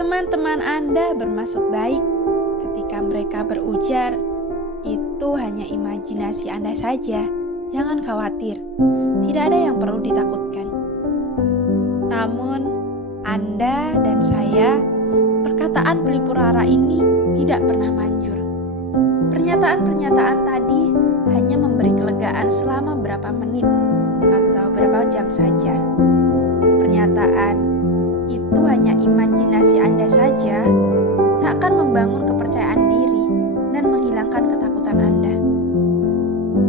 Teman-teman Anda bermaksud baik ketika mereka berujar, "Itu hanya imajinasi Anda saja, jangan khawatir, tidak ada yang perlu ditakutkan." Namun, Anda dan saya, perkataan pelipur lara ini tidak pernah manjur. Pernyataan-pernyataan tadi hanya memberi kelegaan selama berapa menit atau berapa jam saja. Pernyataan "itu hanya imajinasi Anda saja" tak akan membangun kepercayaan diri dan menghilangkan ketakutan Anda.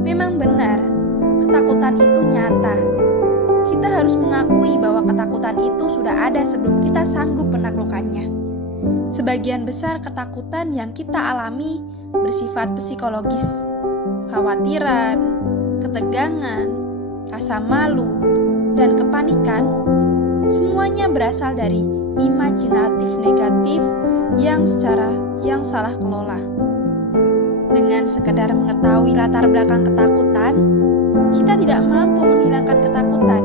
Memang benar, ketakutan itu nyata. Kita harus mengakui bahwa ketakutan itu sudah ada sebelum kita sanggup menaklukkannya. Sebagian besar ketakutan yang kita alami bersifat psikologis. Kekhawatiran, ketegangan, rasa malu, dan kepanikan semuanya berasal dari imajinatif negatif yang salah kelola. Dengan sekedar mengetahui latar belakang ketakutan, kita tidak mampu menghilangkan ketakutan.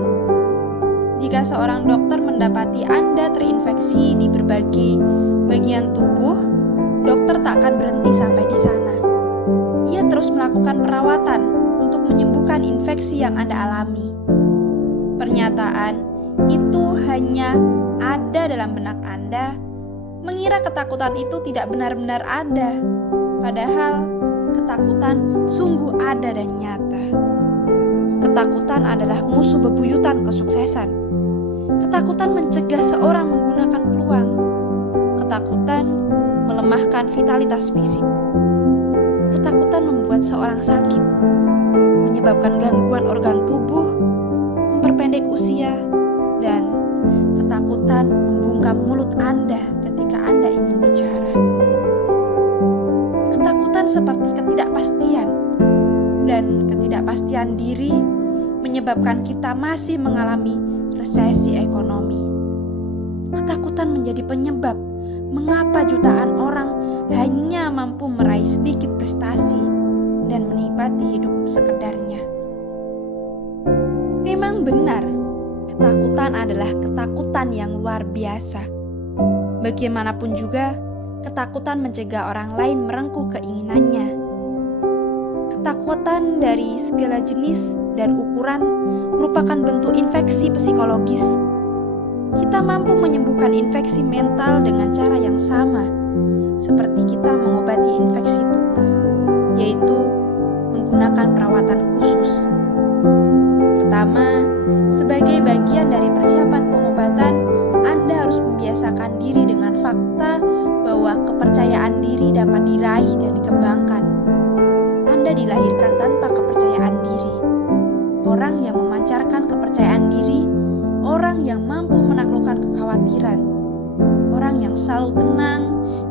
Jika seorang dokter mendapati Anda terinfeksi di berbagai bagian tubuh, dokter tak akan berhenti sampai di sana. Ia terus melakukan perawatan untuk menyembuhkan infeksi yang Anda alami. Pernyataan "itu hanya ada dalam benak Anda" mengira ketakutan itu tidak benar-benar ada, padahal ketakutan sungguh ada dan nyata. Ketakutan adalah musuh bebuyutan kesuksesan. Ketakutan mencegah seorang menggunakan peluang. Ketakutan melemahkan vitalitas fisik. Ketakutan membuat seorang sakit, menyebabkan gangguan organ tubuh, memperpendek usia, dan ketakutan membungkam mulut Anda ketika Anda ingin bicara. Ketakutan seperti ketidakpastian, dan ketidakpastian diri menyebabkan kita masih mengalami resesi ekonomi. Ketakutan menjadi penyebab mengapa jutaan orang hanya mampu meraih sedikit prestasi dan menikmati hidup sekedarnya. Memang benar, ketakutan adalah ketakutan yang luar biasa. Bagaimanapun juga, ketakutan mencegah orang lain merengkuh keinginannya. Ketakutan dari segala jenis dan ukuran merupakan bentuk infeksi psikologis. Kita mampu menyembuhkan infeksi mental dengan cara yang sama, seperti kita mengobati infeksi tubuh, yaitu menggunakan perawatan khusus. Pertama, sebagai bagian dari persiapan pengobatan, Anda harus membiasakan diri dengan fakta bahwa kepercayaan diri dapat diraih dan dikembangkan. Anda dilahirkan tanpa kepercayaan diri. Orang yang memancarkan kepercayaan diri, orang yang mampu menaklukkan kekhawatiran, orang yang selalu tenang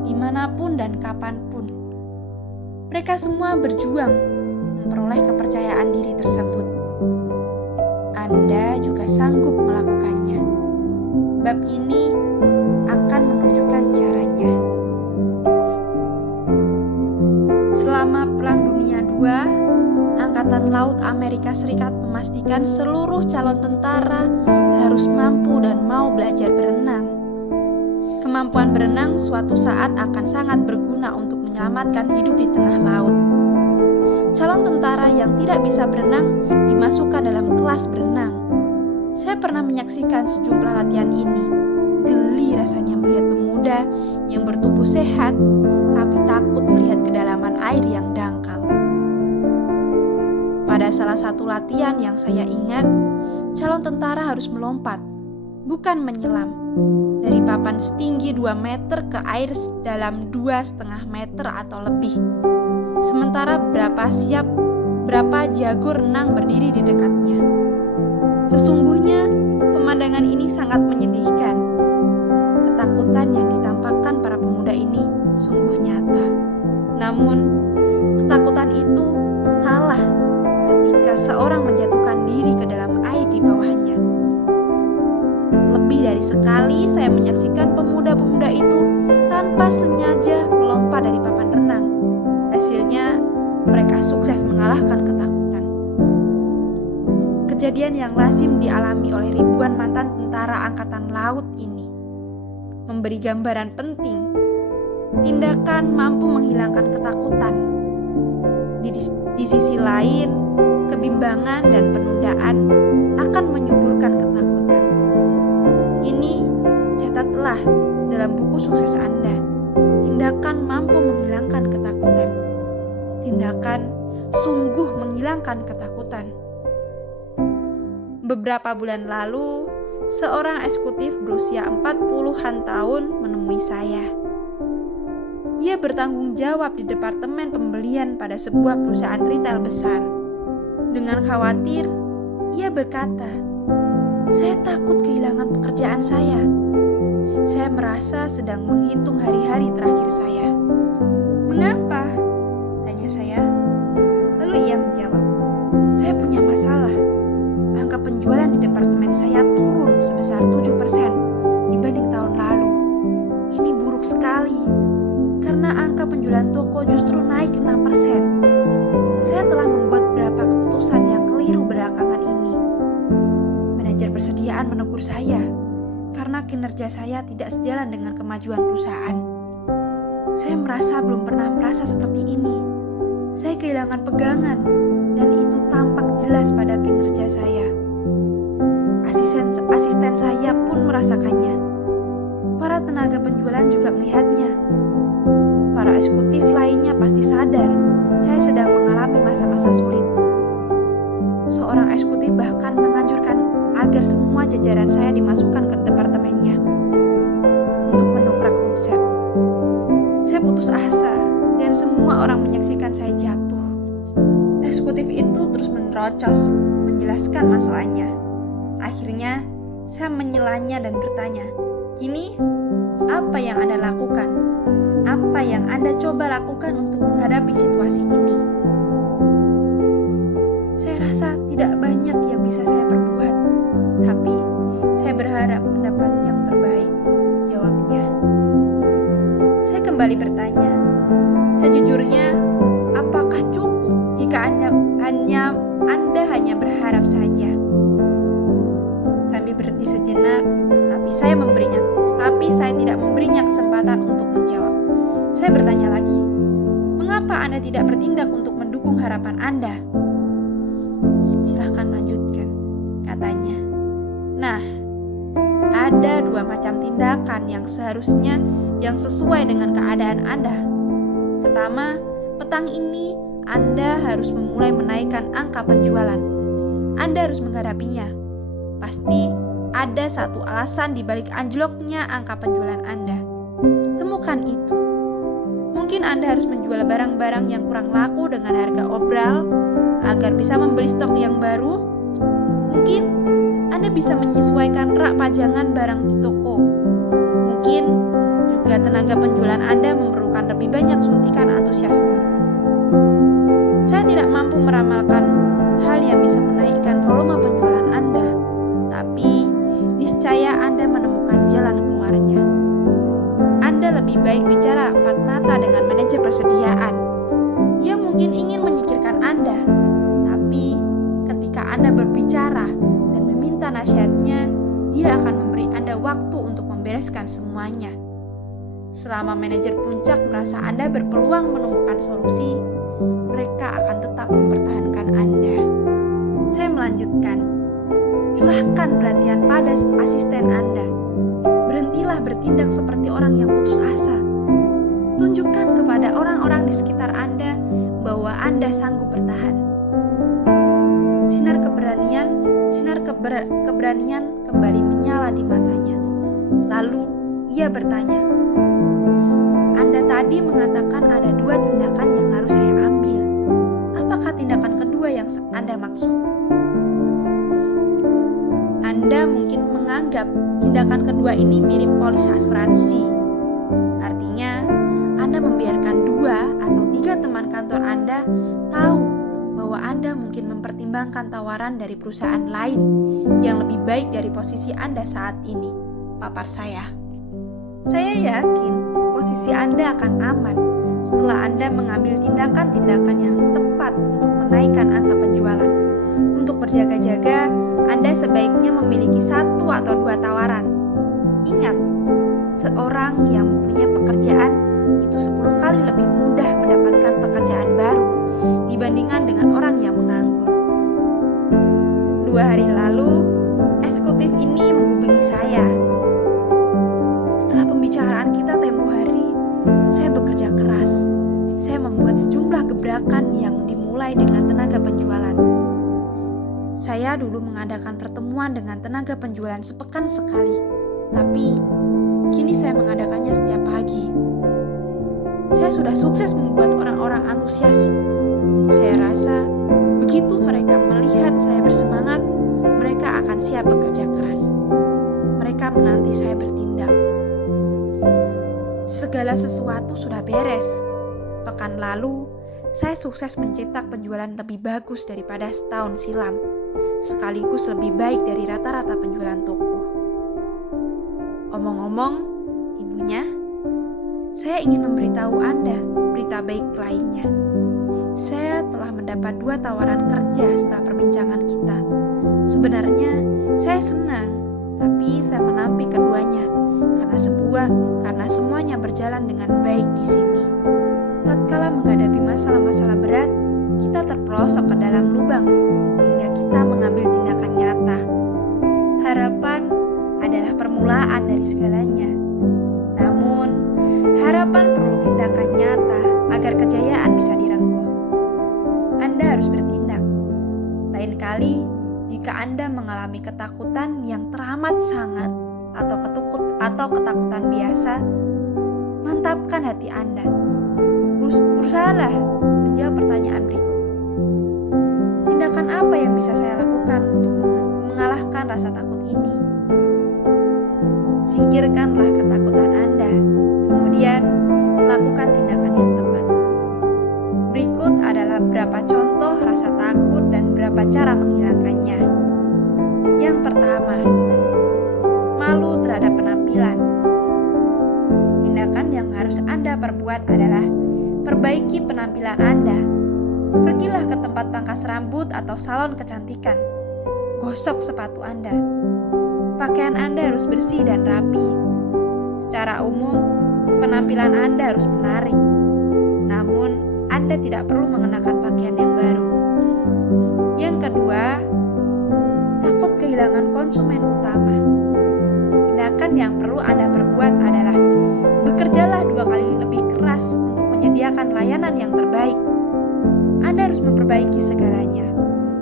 dimanapun dan kapanpun. Mereka semua berjuang memperoleh kepercayaan diri tersebut. Anda juga sanggup melakukannya. Bab ini akan menunjukkan caranya. Selama Perang Dunia II, Angkatan Laut Amerika Serikat memastikan seluruh calon tentara harus mampu dan mau belajar berenang. Kemampuan berenang suatu saat akan sangat berguna untuk menyelamatkan hidup di tengah laut. Calon tentara yang tidak bisa berenang dimasukkan dalam kelas berenang. Saya pernah menyaksikan sejumlah latihan ini. Geli rasanya melihat pemuda yang bertubuh sehat, tapi takut melihat kedalaman air yang dangkal. Pada salah satu latihan yang saya ingat, calon tentara harus melompat, bukan menyelam, dari papan setinggi 2 meter ke air dalam 2,5 meter atau lebih. Sementara berapa jago renang berdiri di dekatnya. Sesungguhnya pemandangan ini sangat menyedihkan. Ketakutan yang ditampakkan para pemuda ini sungguh nyata. Namun, ketakutan itu kalah ketika seorang menjatuhkan diri ke dalam air di bawahnya. Lebih dari sekali saya menyaksikan pemuda-pemuda itu tanpa sengaja melompat dari papan renang. Hasilnya, mereka sukses mengalahkan ketakutan. Kejadian yang lazim dialami oleh ribuan mantan tentara angkatan laut ini. memberi gambaran penting. Tindakan mampu menghilangkan ketakutan. Di sisi lain, kebimbangan dan penundaan akan menyuburkan ketakutan. Kini, catatlah dalam buku sukses Anda. Tindakan mampu menghilangkan ketakutan. Tindakan sungguh menghilangkan ketakutan. Beberapa bulan lalu, seorang eksekutif berusia 40-an tahun menemui saya. Ia bertanggung jawab di departemen pembelian pada sebuah perusahaan retail besar. Dengan khawatir, ia berkata, "Saya takut kehilangan pekerjaan saya. Saya merasa sedang menghitung hari-hari terakhir saya." "Mengapa?" tanya saya. Lalu ia menjawab, "Saya punya masalah. Angka penjualan di departemen saya turun sebesar 7% dibanding tahun lalu. Ini buruk sekali, karena angka penjualan toko justru naik 6%. Saya telah membuat beberapa keputusan yang keliru belakangan ini." Manajer persediaan menegur saya, karena kinerja saya tidak sejalan dengan kemajuan perusahaan. Saya merasa belum pernah merasa seperti ini. Saya kehilangan pegangan, dan itu tampak jelas pada kinerja saya. Asisten saya pun merasakannya. Para tenaga penjualan juga melihatnya. Para eksekutif lainnya pasti sadar saya sedang mengalami masa-masa sulit. Seorang eksekutif bahkan menganjurkan agar semua jajaran saya dimasukkan ke departemennya untuk mendongkrak omset. Saya putus asa dan semua orang menyaksikan saya jatuh. Eksekutif itu terus menerocos menjelaskan masalahnya. Akhirnya, saya menyelanya dan bertanya, "Kini, apa yang Anda lakukan? Apa yang Anda coba lakukan untuk menghadapi situasi ini?" "Saya rasa tidak banyak yang bisa saya perbuat, tapi saya berharap mendapat yang terbaik," jawabnya. Saya kembali bertanya, "Sejujurnya, apakah cukup jika Anda hanya berharap saja?" Sambil berhenti sejenak, tapi saya tidak memberinya kesempatan untuk menjawab. Saya bertanya lagi, "Mengapa Anda tidak bertindak untuk mendukung harapan Anda?" "Silakan lanjutkan," katanya. Nah, ada dua macam tindakan yang sesuai dengan keadaan Anda. Pertama, petang ini Anda harus memulai menaikkan angka penjualan. Anda harus menghadapinya. Pasti ada satu alasan di balik anjloknya angka penjualan Anda. Temukan itu. Mungkin Anda harus menjual barang-barang yang kurang laku dengan harga obral agar bisa membeli stok yang baru. Mungkin Anda bisa menyesuaikan rak pajangan barang di toko. Mungkin juga tenaga penjualan Anda memerlukan lebih banyak suntikan antusiasme. Saya tidak mampu meramalkan hal yang bisa menaikkan volume penjualan Anda, tapi niscaya Anda menemukan jalan keluarnya. Anda lebih baik bicara empat mata dengan manajer persediaan. Ia mungkin ingin menyingkirkan Anda, tapi ketika Anda berbicara dan meminta nasihatnya, ia akan memberi Anda waktu untuk membereskan semuanya. Selama manajer puncak merasa Anda berpeluang menemukan solusi, mereka akan tetap mempertahankan Anda. Saya melanjutkan, curahkan perhatian pada asisten Anda. Berhentilah bertindak seperti orang yang putus asa. Tunjukkan kepada orang-orang di sekitar Anda bahwa Anda sanggup bertahan. Sinar keberanian kembali menyala di matanya. Lalu ia bertanya, "Anda tadi mengatakan ada dua tindakan yang harus saya ambil. Apakah tindakan kedua yang Anda maksud?" Anda mungkin menganggap tindakan kedua ini mirip polis asuransi. Artinya, Anda membiarkan 2 atau 3 teman kantor Anda tahu bahwa Anda mungkin mempertimbangkan tawaran dari perusahaan lain yang lebih baik dari posisi Anda saat ini, papar saya. Saya yakin posisi Anda akan aman setelah Anda mengambil tindakan-tindakan yang tepat untuk menaikkan angka penjualan. Untuk berjaga-jaga, Anda sebaiknya memiliki 1 atau 2 tawaran. Ingat, seorang yang mempunyai pekerjaan itu 10 kali lebih mudah mendapatkan pekerjaan baru dibandingkan dengan orang yang menganggur. 2 hari lalu, eksekutif ini menghubungi saya. Setelah pembicaraan kita tempo hari, saya bekerja keras. Saya membuat sejumlah gebrakan yang dimulai dengan tenaga penjualan. Saya dulu mengadakan pertemuan dengan tenaga penjualan sepekan sekali, tapi kini saya mengadakannya setiap pagi. Saya sudah sukses membuat orang-orang antusias. Saya rasa begitu mereka melihat saya bersemangat, mereka akan siap bekerja keras. Mereka menanti saya bertindak. Segala sesuatu sudah beres. Pekan lalu, saya sukses mencetak penjualan lebih bagus daripada setahun silam, sekaligus lebih baik dari rata-rata penjualan toko. Omong-omong, ibunya, saya ingin memberitahu Anda berita baik lainnya. Saya telah mendapat 2 tawaran kerja setelah perbincangan kita. Sebenarnya, saya senang, tapi saya menampik keduanya karena semuanya berjalan dengan baik di sini. Tatkala menghadapi masalah-masalah berat, kita terperosok ke dalam lubang hingga kita mengambil tindakan nyata. Harapan adalah permulaan dari segalanya. Namun, harapan perlu tindakan nyata agar kejayaan bisa direngkuh. Anda harus bertindak. Lain kali, jika Anda mengalami ketakutan yang teramat sangat atau ketakutan biasa, mantapkan hati Anda. Berusahalah menjawab pertanyaan berikut. Tindakan apa yang bisa saya lakukan untuk mengalahkan rasa takut ini? Singkirkanlah ketakutan Anda, kemudian lakukan tindakan yang tepat. Berikut adalah beberapa contoh rasa takut dan beberapa cara menghilangkannya. Yang pertama, malu terhadap penampilan. Tindakan yang harus Anda perbuat adalah perbaiki penampilan Anda. Pergilah ke tempat pangkas rambut atau salon kecantikan. Gosok sepatu Anda. Pakaian Anda harus bersih dan rapi. Secara umum, penampilan Anda harus menarik. Namun, Anda tidak perlu mengenakan pakaian yang baru. Yang kedua, takut kehilangan konsumen utama. Tindakan yang perlu Anda perbuat adalah bekerjalah 2 kali lebih keras untuk menyediakan layanan yang terbaik. Anda harus memperbaiki segalanya,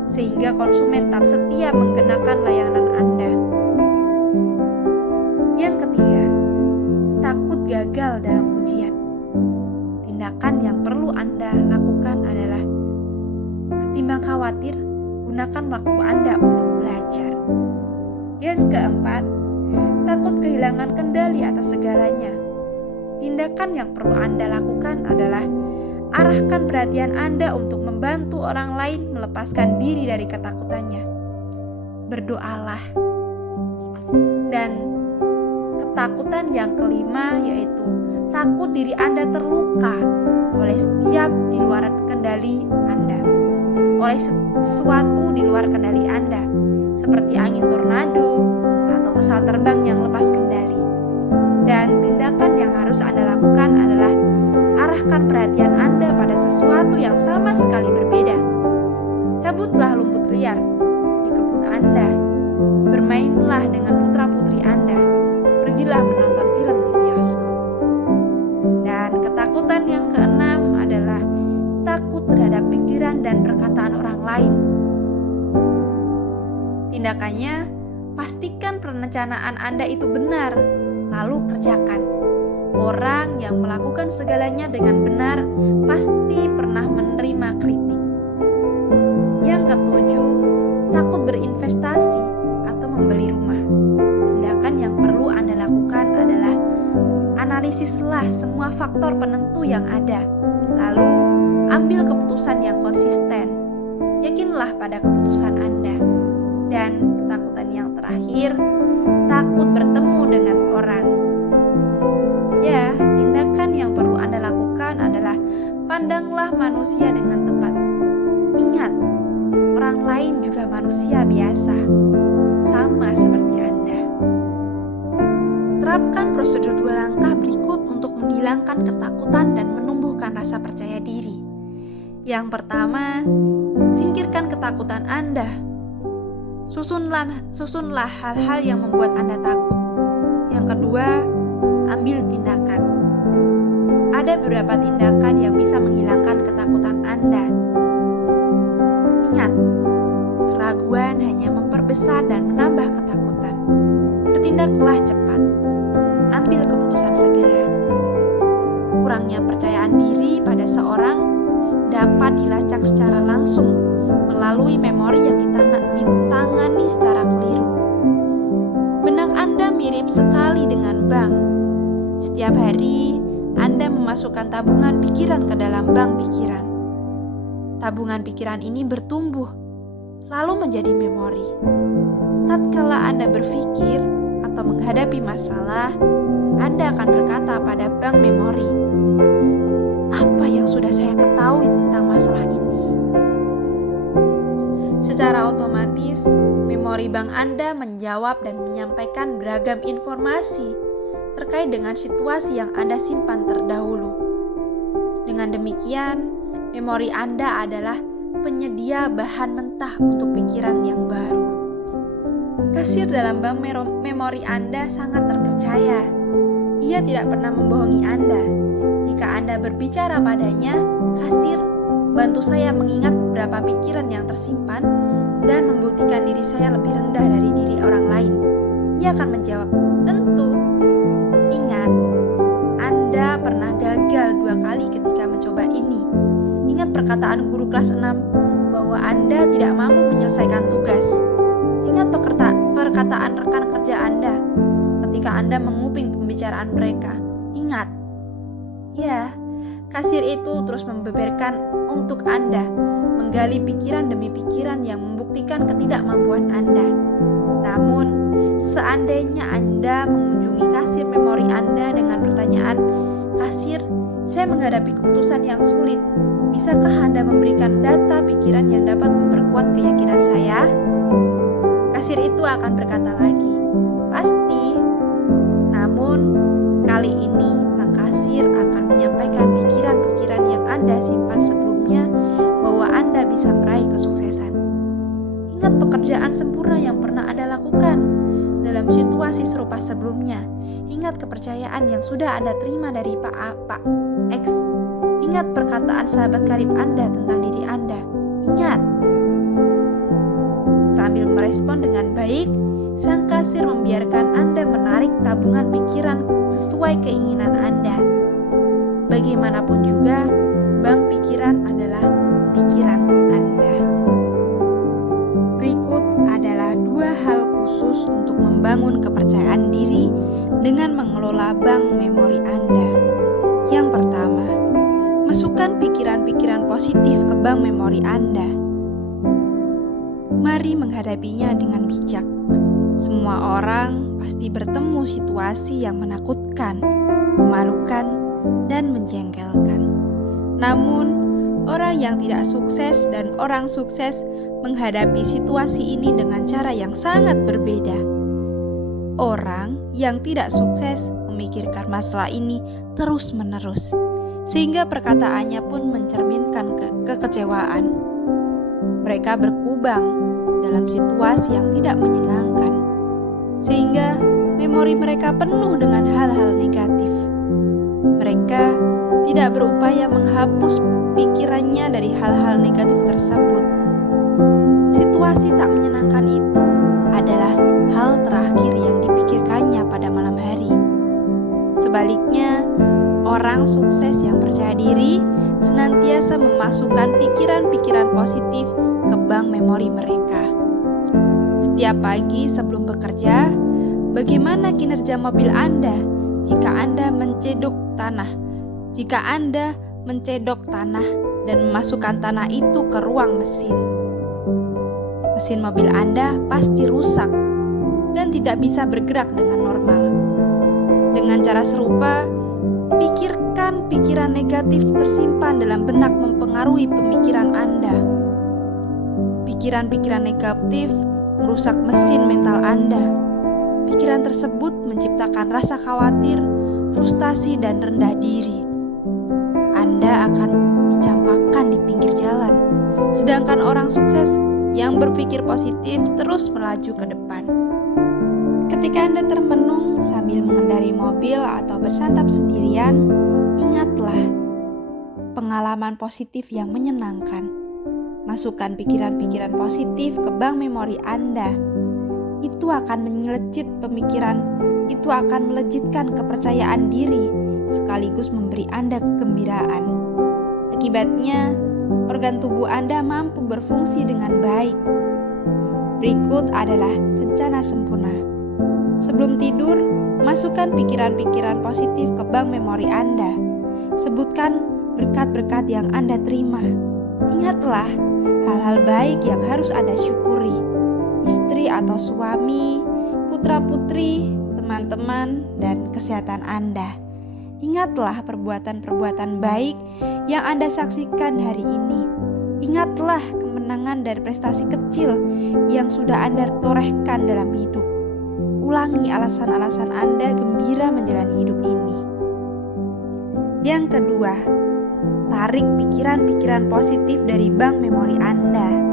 sehingga konsumen tetap setia menggunakan layanan Anda. Yang ketiga, takut gagal dalam ujian. Tindakan yang perlu Anda lakukan adalah ketimbang khawatir, gunakan waktu Anda untuk belajar. Yang keempat, takut kehilangan kendali atas segalanya. Tindakan yang perlu Anda lakukan adalah arahkan perhatian Anda untuk membantu orang lain melepaskan diri dari ketakutannya. Berdoalah. Dan ketakutan yang kelima yaitu takut diri Anda terluka oleh setiap di luar kendali Anda. Oleh sesuatu di luar kendali Anda, seperti angin tornado atau pesawat terbang yang lepas kendali. Dan tindakan yang harus Anda lakukan adalah arahkan perhatian Anda pada sesuatu yang sama sekali berbeda. Cabutlah lumpur liar di kebun Anda. Bermainlah dengan putra-putri Anda. Pergilah menonton film di bioskop. Dan ketakutan yang keenam adalah takut terhadap pikiran dan perkataan orang lain. Tindakannya, pastikan perencanaan Anda itu benar, lalu kerjakan. Orang yang melakukan segalanya dengan benar pasti pernah menerima kritik. Yang ketujuh, takut berinvestasi atau membeli rumah. Tindakan yang perlu Anda lakukan adalah analisislah semua faktor penentu yang ada, lalu ambil keputusan yang konsisten. Yakinlah pada keputusan Anda. Dan ketakutan yang terakhir, takut bertemu dengan orang. Ya, tindakan yang perlu Anda lakukan adalah pandanglah manusia dengan tepat. Ingat, orang lain juga manusia biasa, sama seperti Anda. Terapkan prosedur 2 langkah berikut untuk menghilangkan ketakutan dan menumbuhkan rasa percaya diri. Yang pertama, singkirkan ketakutan Anda. Susunlah hal-hal yang membuat Anda takut. Yang kedua, ambil tindakan. Ada beberapa tindakan yang bisa menghilangkan ketakutan Anda. Ingat, keraguan hanya memperbesar dan menambah ketakutan. Bertindaklah cepat. Ambil keputusan segera. Kurangnya percayaan diri pada seorang dapat dilacak secara langsung melalui memori yang ditangani secara keliru. Benak Anda mirip sekali dengan bank. Setiap hari, Anda memasukkan tabungan pikiran ke dalam bank pikiran. Tabungan pikiran ini bertumbuh, lalu menjadi memori. Tatkala Anda berpikir atau menghadapi masalah, Anda akan berkata pada bank memori, "Apa yang sudah saya ketahui tentang masalah ini?" Secara otomatis, memori bank Anda menjawab dan menyampaikan beragam informasi terkait dengan situasi yang Anda simpan terdahulu. Dengan demikian, memori Anda adalah penyedia bahan mentah untuk pikiran yang baru. Kasir dalam bank memori Anda sangat terpercaya. Ia tidak pernah membohongi Anda. Jika Anda berbicara padanya, "Kasir, bantu saya mengingat berapa pikiran yang tersimpan dan membuktikan diri saya lebih rendah dari diri orang lain." Ia akan menjawab, "Tentu." Ingat, Anda pernah gagal 2 kali ketika mencoba ini. Ingat perkataan guru kelas 6 bahwa Anda tidak mampu menyelesaikan tugas. Ingat perkataan rekan kerja Anda ketika Anda menguping pembicaraan mereka. Ingat, ya, kasir itu terus membeberkan untuk Anda, menggali pikiran demi pikiran yang membuktikan ketidakmampuan Anda. Namun, seandainya Anda mengunjungi kasir memori Anda dengan pertanyaan, "Kasir, saya menghadapi keputusan yang sulit. Bisakah Anda memberikan data pikiran yang dapat memperkuat keyakinan saya?" Kasir itu akan berkata lagi, "Pasti." Namun, kali ini sang kasir akan menyampaikan pikiran-pikiran yang Anda simpan sebelumnya bahwa Anda bisa meraih kesuksesan. Ingat pekerjaan sempurna yang pernah Anda lakukan dalam situasi serupa sebelumnya. Ingat kepercayaan yang sudah Anda terima dari Pak X. Ingat perkataan sahabat karib Anda tentang diri Anda. Ingat. Sambil merespon dengan baik, sang kasir membiarkan Anda menarik tabungan pikiran sesuai keinginan Anda. Bagaimanapun juga, bank pikiran adalah pikiran Anda. Berikut adalah 2 hal khusus untuk membangun kepercayaan diri dengan mengelola bank memori Anda. Yang pertama, masukkan pikiran-pikiran positif ke bank memori Anda. Mari menghadapinya dengan bijak. Semua orang pasti bertemu situasi yang menakutkan, memalukan, dan menjengkelkan. Namun, orang yang tidak sukses dan orang sukses menghadapi situasi ini dengan cara yang sangat berbeda. Orang yang tidak sukses memikirkan masalah ini terus-menerus, sehingga perkataannya pun mencerminkan kekecewaan. Mereka berkubang dalam situasi yang tidak menyenangkan, sehingga memori mereka penuh dengan hal-hal negatif. Mereka tidak berupaya menghapus pikirannya dari hal-hal negatif tersebut. Situasi tak menyenangkan itu adalah hal terakhir yang dipikirkannya pada malam hari. Sebaliknya, orang sukses yang percaya diri senantiasa memasukkan pikiran-pikiran positif ke bank memori mereka. Setiap pagi sebelum bekerja, bagaimana kinerja mobil Anda jika Anda mencedok tanah? Jika Anda mencedok tanah dan memasukkan tanah itu ke ruang mesin, mesin mobil Anda pasti rusak dan tidak bisa bergerak dengan normal. Dengan cara serupa, pikirkan pikiran negatif tersimpan dalam benak mempengaruhi pemikiran Anda. Pikiran-pikiran negatif merusak mesin mental Anda. Pikiran tersebut menciptakan rasa khawatir, frustasi, dan rendah diri. Anda akan dicampakkan di pinggir jalan, sedangkan orang sukses yang berpikir positif terus melaju ke depan. Ketika Anda termenung sambil mengendarai mobil atau bersantap sendirian, ingatlah pengalaman positif yang menyenangkan. Masukkan pikiran-pikiran positif ke bank memori Anda. Itu akan menyelejit pemikiran, itu akan melejitkan kepercayaan diri, sekaligus memberi Anda kegembiraan. Akibatnya, organ tubuh Anda mampu berfungsi dengan baik. Berikut adalah rencana sempurna. Sebelum tidur, masukkan pikiran-pikiran positif ke bank memori Anda. Sebutkan berkat-berkat yang Anda terima. Ingatlah hal-hal baik yang harus Anda syukuri. Istri atau suami, putra-putri, teman-teman, dan kesehatan Anda. Ingatlah perbuatan-perbuatan baik yang Anda saksikan hari ini. Ingatlah kemenangan dan prestasi kecil yang sudah Anda torehkan dalam hidup. Ulangi alasan-alasan Anda gembira menjalani hidup ini. Yang kedua, tarik pikiran-pikiran positif dari bank memori Anda.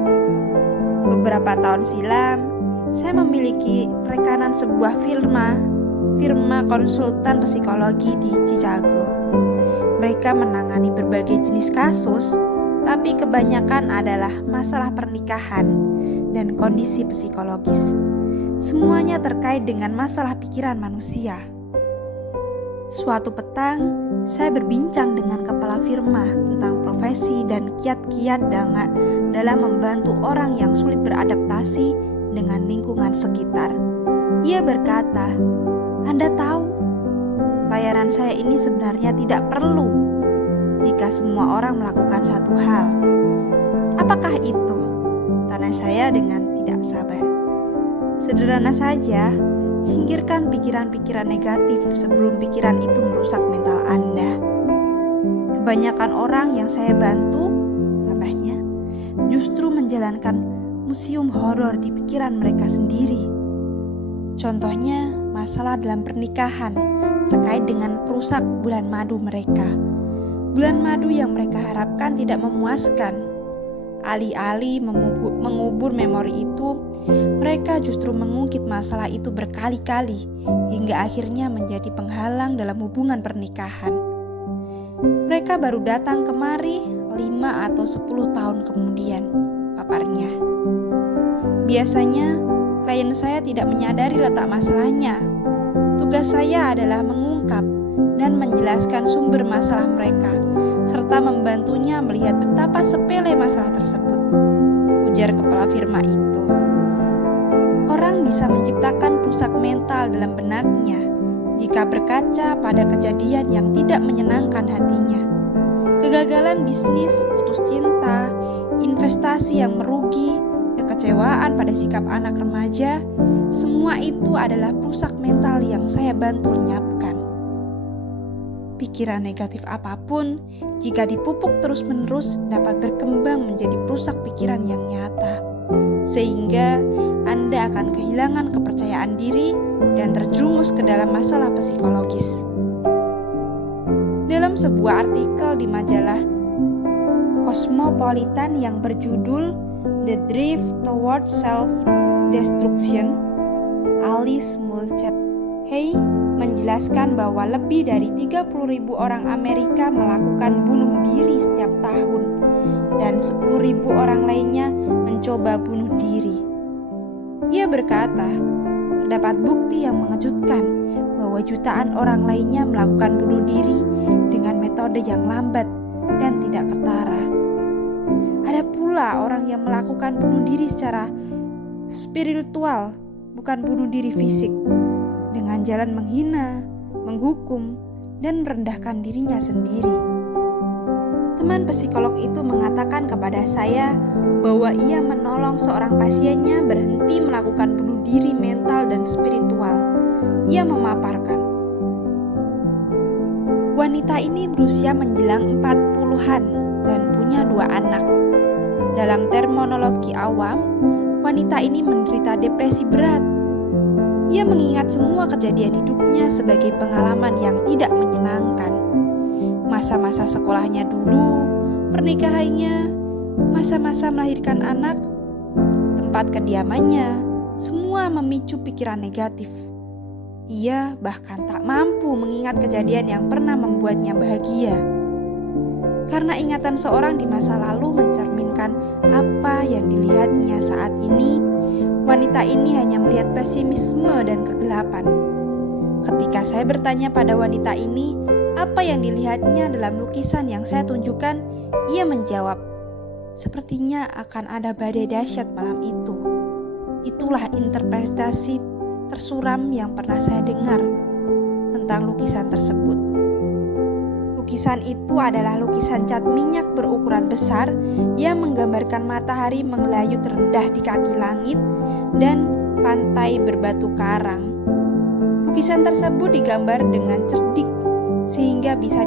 Beberapa tahun silam, saya memiliki rekanan sebuah firma konsultan psikologi di Chicago. Mereka menangani berbagai jenis kasus, tapi kebanyakan adalah masalah pernikahan dan kondisi psikologis. Semuanya terkait dengan masalah pikiran manusia. Suatu petang, saya berbincang dengan kepala firma tentang profesi dan kiat-kiat dalam membantu orang yang sulit beradaptasi dengan lingkungan sekitar. Ia berkata, "Anda tahu, layanan saya ini sebenarnya tidak perlu jika semua orang melakukan satu hal." "Apakah itu?" tanya saya dengan tidak sabar. "Sederhana saja, singkirkan pikiran-pikiran negatif sebelum pikiran itu merusak mental Anda. Kebanyakan orang yang saya bantu," tambahnya, "justru menjalankan museum horor di pikiran mereka sendiri. Contohnya, masalah dalam pernikahan terkait dengan perusak bulan madu mereka. Bulan madu yang mereka harapkan tidak memuaskan. Alih-alih mengubur memori itu, mereka justru mengungkit masalah itu berkali-kali hingga akhirnya menjadi penghalang dalam hubungan pernikahan. Mereka baru datang kemari 5 atau 10 tahun kemudian," paparnya. "Biasanya klien saya tidak menyadari letak masalahnya. Tugas saya adalah mengungkap dan menjelaskan sumber masalah mereka, serta membantunya melihat betapa sepele masalah tersebut," ujar kepala firma itu. Orang bisa menciptakan perusak mental dalam benaknya jika berkaca pada kejadian yang tidak menyenangkan hatinya. Kegagalan bisnis, putus cinta, investasi yang merugi, kekecewaan pada sikap anak remaja, semua itu adalah perusak mental yang saya bantu lenyapkan. Pikiran negatif apapun, jika dipupuk terus-menerus, dapat berkembang menjadi perusak pikiran yang nyata, sehingga Anda akan kehilangan kepercayaan diri dan terjerumus ke dalam masalah psikologis. Dalam sebuah artikel di majalah Cosmopolitan yang berjudul "The Drive Toward Self-Destruction", Alice Mulcahy menjelaskan bahwa lebih dari 30.000 orang Amerika melakukan bunuh diri setiap tahun dan 10.000 orang lainnya mencoba bunuh diri. Ia berkata, terdapat bukti yang mengejutkan bahwa jutaan orang lainnya melakukan bunuh diri dengan metode yang lambat dan tidak ketara. Ada pula orang yang melakukan bunuh diri secara spiritual, bukan bunuh diri fisik, dengan jalan menghina, menghukum, dan merendahkan dirinya sendiri. Teman psikolog itu mengatakan kepada saya bahwa ia menolong seorang pasiennya berhenti melakukan bunuh diri mental dan spiritual. Ia memaparkan, wanita ini berusia menjelang 40-an dan punya 2 anak. Dalam terminologi awam, wanita ini menderita depresi berat. Ia mengingat semua kejadian hidupnya sebagai pengalaman yang tidak menyenangkan. Masa-masa sekolahnya dulu, pernikahannya, masa-masa melahirkan anak, tempat kediamannya, semua memicu pikiran negatif. Ia bahkan tak mampu mengingat kejadian yang pernah membuatnya bahagia. Karena ingatan seorang di masa lalu mencerminkan apa yang dilihatnya saat ini, wanita ini hanya melihat pesimisme dan kegelapan. Ketika saya bertanya pada wanita ini, apa yang dilihatnya dalam lukisan yang saya tunjukkan, ia menjawab, sepertinya akan ada badai dahsyat malam itu. Itulah interpretasi tersuram yang pernah saya dengar tentang lukisan tersebut. Lukisan itu adalah lukisan cat minyak berukuran besar yang menggambarkan matahari mengelayut rendah di kaki langit dan pantai berbatu karang. Lukisan tersebut digambar dengan cerdik sehingga bisa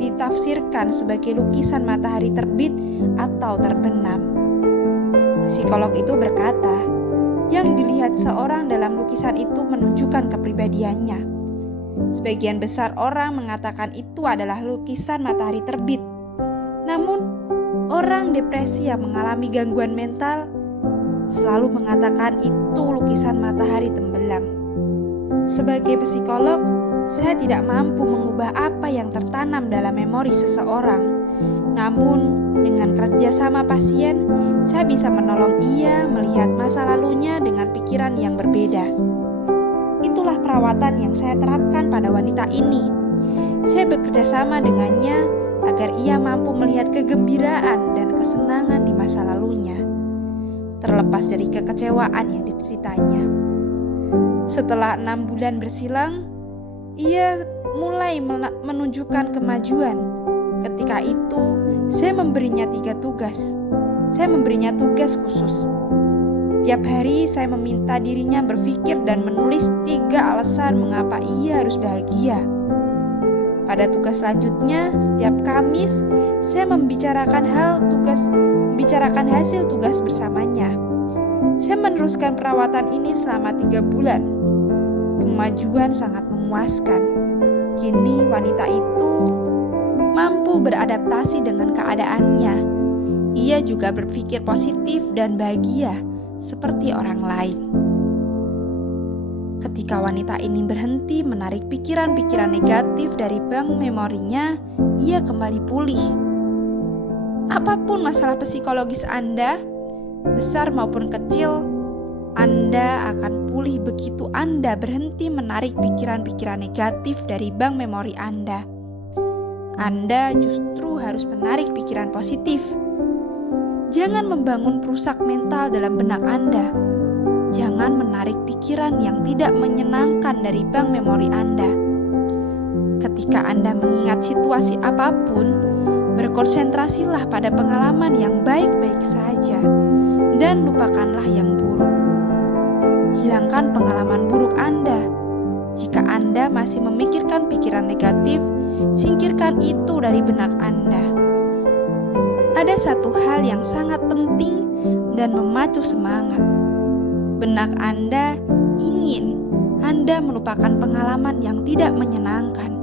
ditafsirkan sebagai lukisan matahari terbit atau terbenam. Psikolog itu berkata, yang dilihat seorang dalam lukisan itu menunjukkan kepribadiannya. Sebagian besar orang mengatakan itu adalah lukisan matahari terbit. Namun, orang depresi yang mengalami gangguan mental selalu mengatakan itu lukisan matahari tenggelam. Sebagai psikolog, saya tidak mampu mengubah apa yang tertanam dalam memori seseorang. Namun, dengan kerjasama pasien, saya bisa menolong ia melihat masa lalunya dengan pikiran yang berbeda. Itulah perawatan yang saya terapkan pada wanita ini. Saya bekerja sama dengannya agar ia mampu melihat kegembiraan dan kesenangan di masa lalunya, terlepas dari kekecewaan yang dideritanya. Setelah 6 bulan bersilang, ia mulai menunjukkan kemajuan. Ketika itu, saya memberinya 3 tugas. Saya memberinya tugas khusus. Tiap hari saya meminta dirinya berpikir dan menulis 3 alasan mengapa ia harus bahagia. Pada tugas selanjutnya, setiap Kamis, saya membicarakan hasil tugas bersamanya. Saya meneruskan perawatan ini selama 3 bulan. Kemajuan sangat memuaskan. Kini wanita itu mampu beradaptasi dengan keadaannya. Ia juga berpikir positif dan bahagia seperti orang lain. Ketika wanita ini berhenti menarik pikiran-pikiran negatif dari bank memorinya, ia kembali pulih. Apapun masalah psikologis Anda, besar maupun kecil, Anda akan pulih begitu Anda berhenti menarik pikiran-pikiran negatif dari bank memori Anda. Anda justru harus menarik pikiran positif. Jangan membangun perusak mental dalam benak Anda. Jangan menarik pikiran yang tidak menyenangkan dari bank memori Anda. Ketika Anda mengingat situasi apapun, berkonsentrasilah pada pengalaman yang baik-baik saja dan lupakanlah yang buruk. Hilangkan pengalaman buruk Anda. Jika Anda masih memikirkan pikiran negatif, singkirkan itu dari benak Anda. Ada satu hal yang sangat penting dan memacu semangat. Benak Anda ingin Anda melupakan pengalaman yang tidak menyenangkan.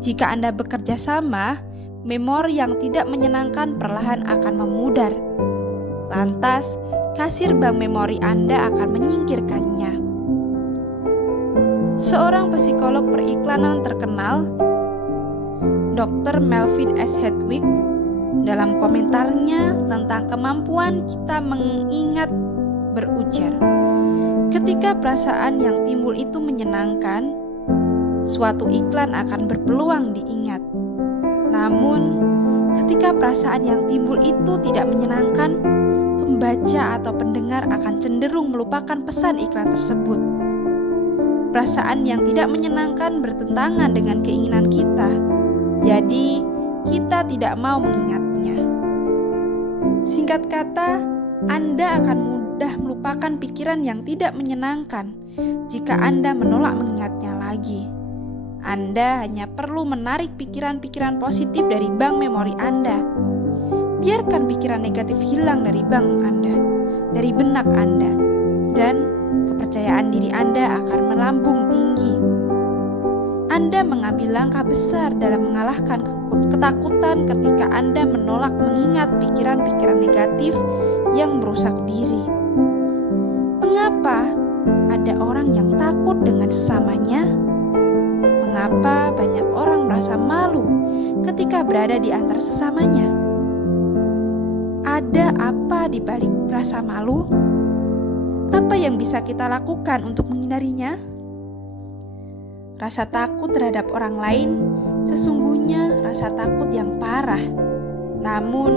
Jika Anda bekerja sama, memori yang tidak menyenangkan perlahan akan memudar. Lantas, kasir bank memori Anda akan menyingkirkannya. Seorang psikolog periklanan terkenal, Dr. Melvin S. Hedwig, dalam komentarnya tentang kemampuan kita mengingat berujar, ketika perasaan yang timbul itu menyenangkan, suatu iklan akan berpeluang diingat. Namun, ketika perasaan yang timbul itu tidak menyenangkan, pembaca atau pendengar akan cenderung melupakan pesan iklan tersebut. Perasaan yang tidak menyenangkan bertentangan dengan keinginan kita, jadi kita tidak mau mengingatnya. Singkat kata, Anda akan mudah melupakan pikiran yang tidak menyenangkan jika Anda menolak mengingatnya lagi. Anda hanya perlu menarik pikiran-pikiran positif dari bank memori Anda. Biarkan pikiran negatif hilang dari bank Anda, dari benak Anda, dan kepercayaan diri Anda akan melambung tinggi. Anda mengambil langkah besar dalam mengalahkan ketakutan ketika Anda menolak mengingat pikiran-pikiran negatif yang merusak diri. Mengapa ada orang yang takut dengan sesamanya? Mengapa banyak orang merasa malu ketika berada di antara sesamanya? Ada apa di balik rasa malu? Apa yang bisa kita lakukan untuk menghindarinya? Rasa takut terhadap orang lain sesungguhnya rasa takut yang parah. Namun,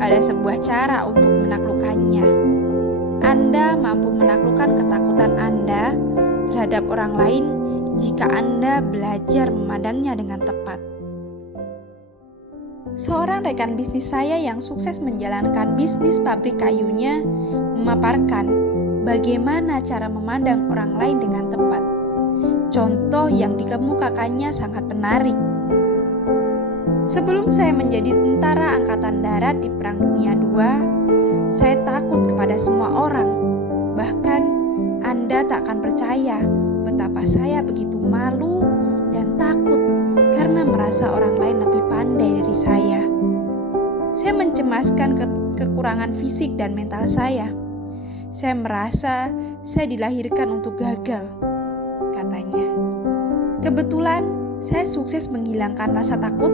ada sebuah cara untuk menaklukkannya. Anda mampu menaklukkan ketakutan Anda terhadap orang lain jika Anda belajar memandangnya dengan tepat. Seorang rekan bisnis saya yang sukses menjalankan bisnis pabrik kayunya memaparkan bagaimana cara memandang orang lain dengan tepat. Contoh yang dikemukakannya sangat menarik. Sebelum saya menjadi tentara angkatan darat di Perang Dunia II, saya takut kepada semua orang. Bahkan Anda tak akan percaya betapa saya begitu malu dan takut karena merasa orang lain lebih pandai dari saya. Saya mencemaskan kekurangan fisik dan mental saya. Saya merasa saya dilahirkan untuk gagal, katanya. Kebetulan saya sukses menghilangkan rasa takut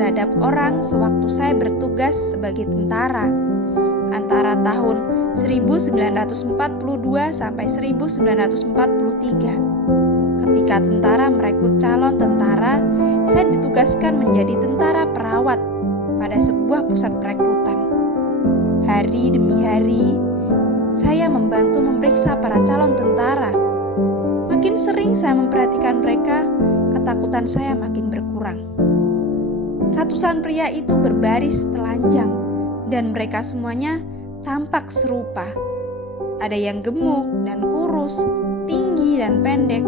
terhadap orang sewaktu saya bertugas sebagai tentara antara tahun 1942 sampai 1943. Ketika tentara merekrut calon tentara, saya ditugaskan menjadi tentara perawat pada sebuah pusat perekrutan. Hari demi hari, saya membantu memeriksa para calon tentara. Makin sering saya memperhatikan mereka, ketakutan saya makin berkurang. Ratusan pria itu berbaris telanjang dan mereka semuanya tampak serupa. Ada yang gemuk dan kurus, tinggi dan pendek,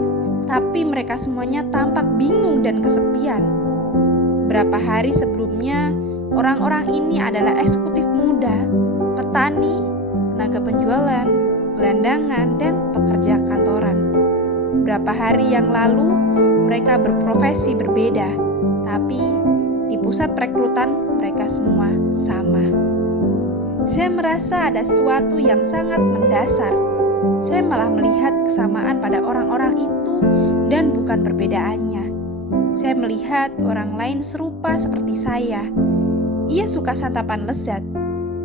tapi mereka semuanya tampak bingung dan kesepian. Beberapa hari sebelumnya, orang-orang ini adalah eksekutif muda, petani, tenaga penjualan, gelandangan, dan pekerja kantoran. Beberapa hari yang lalu, mereka berprofesi berbeda, tapi di pusat perekrutan mereka semua sama. Saya merasa ada sesuatu yang sangat mendasar. Saya malah melihat kesamaan pada orang-orang itu dan bukan perbedaannya. Saya melihat orang lain serupa seperti saya. Ia suka santapan lezat.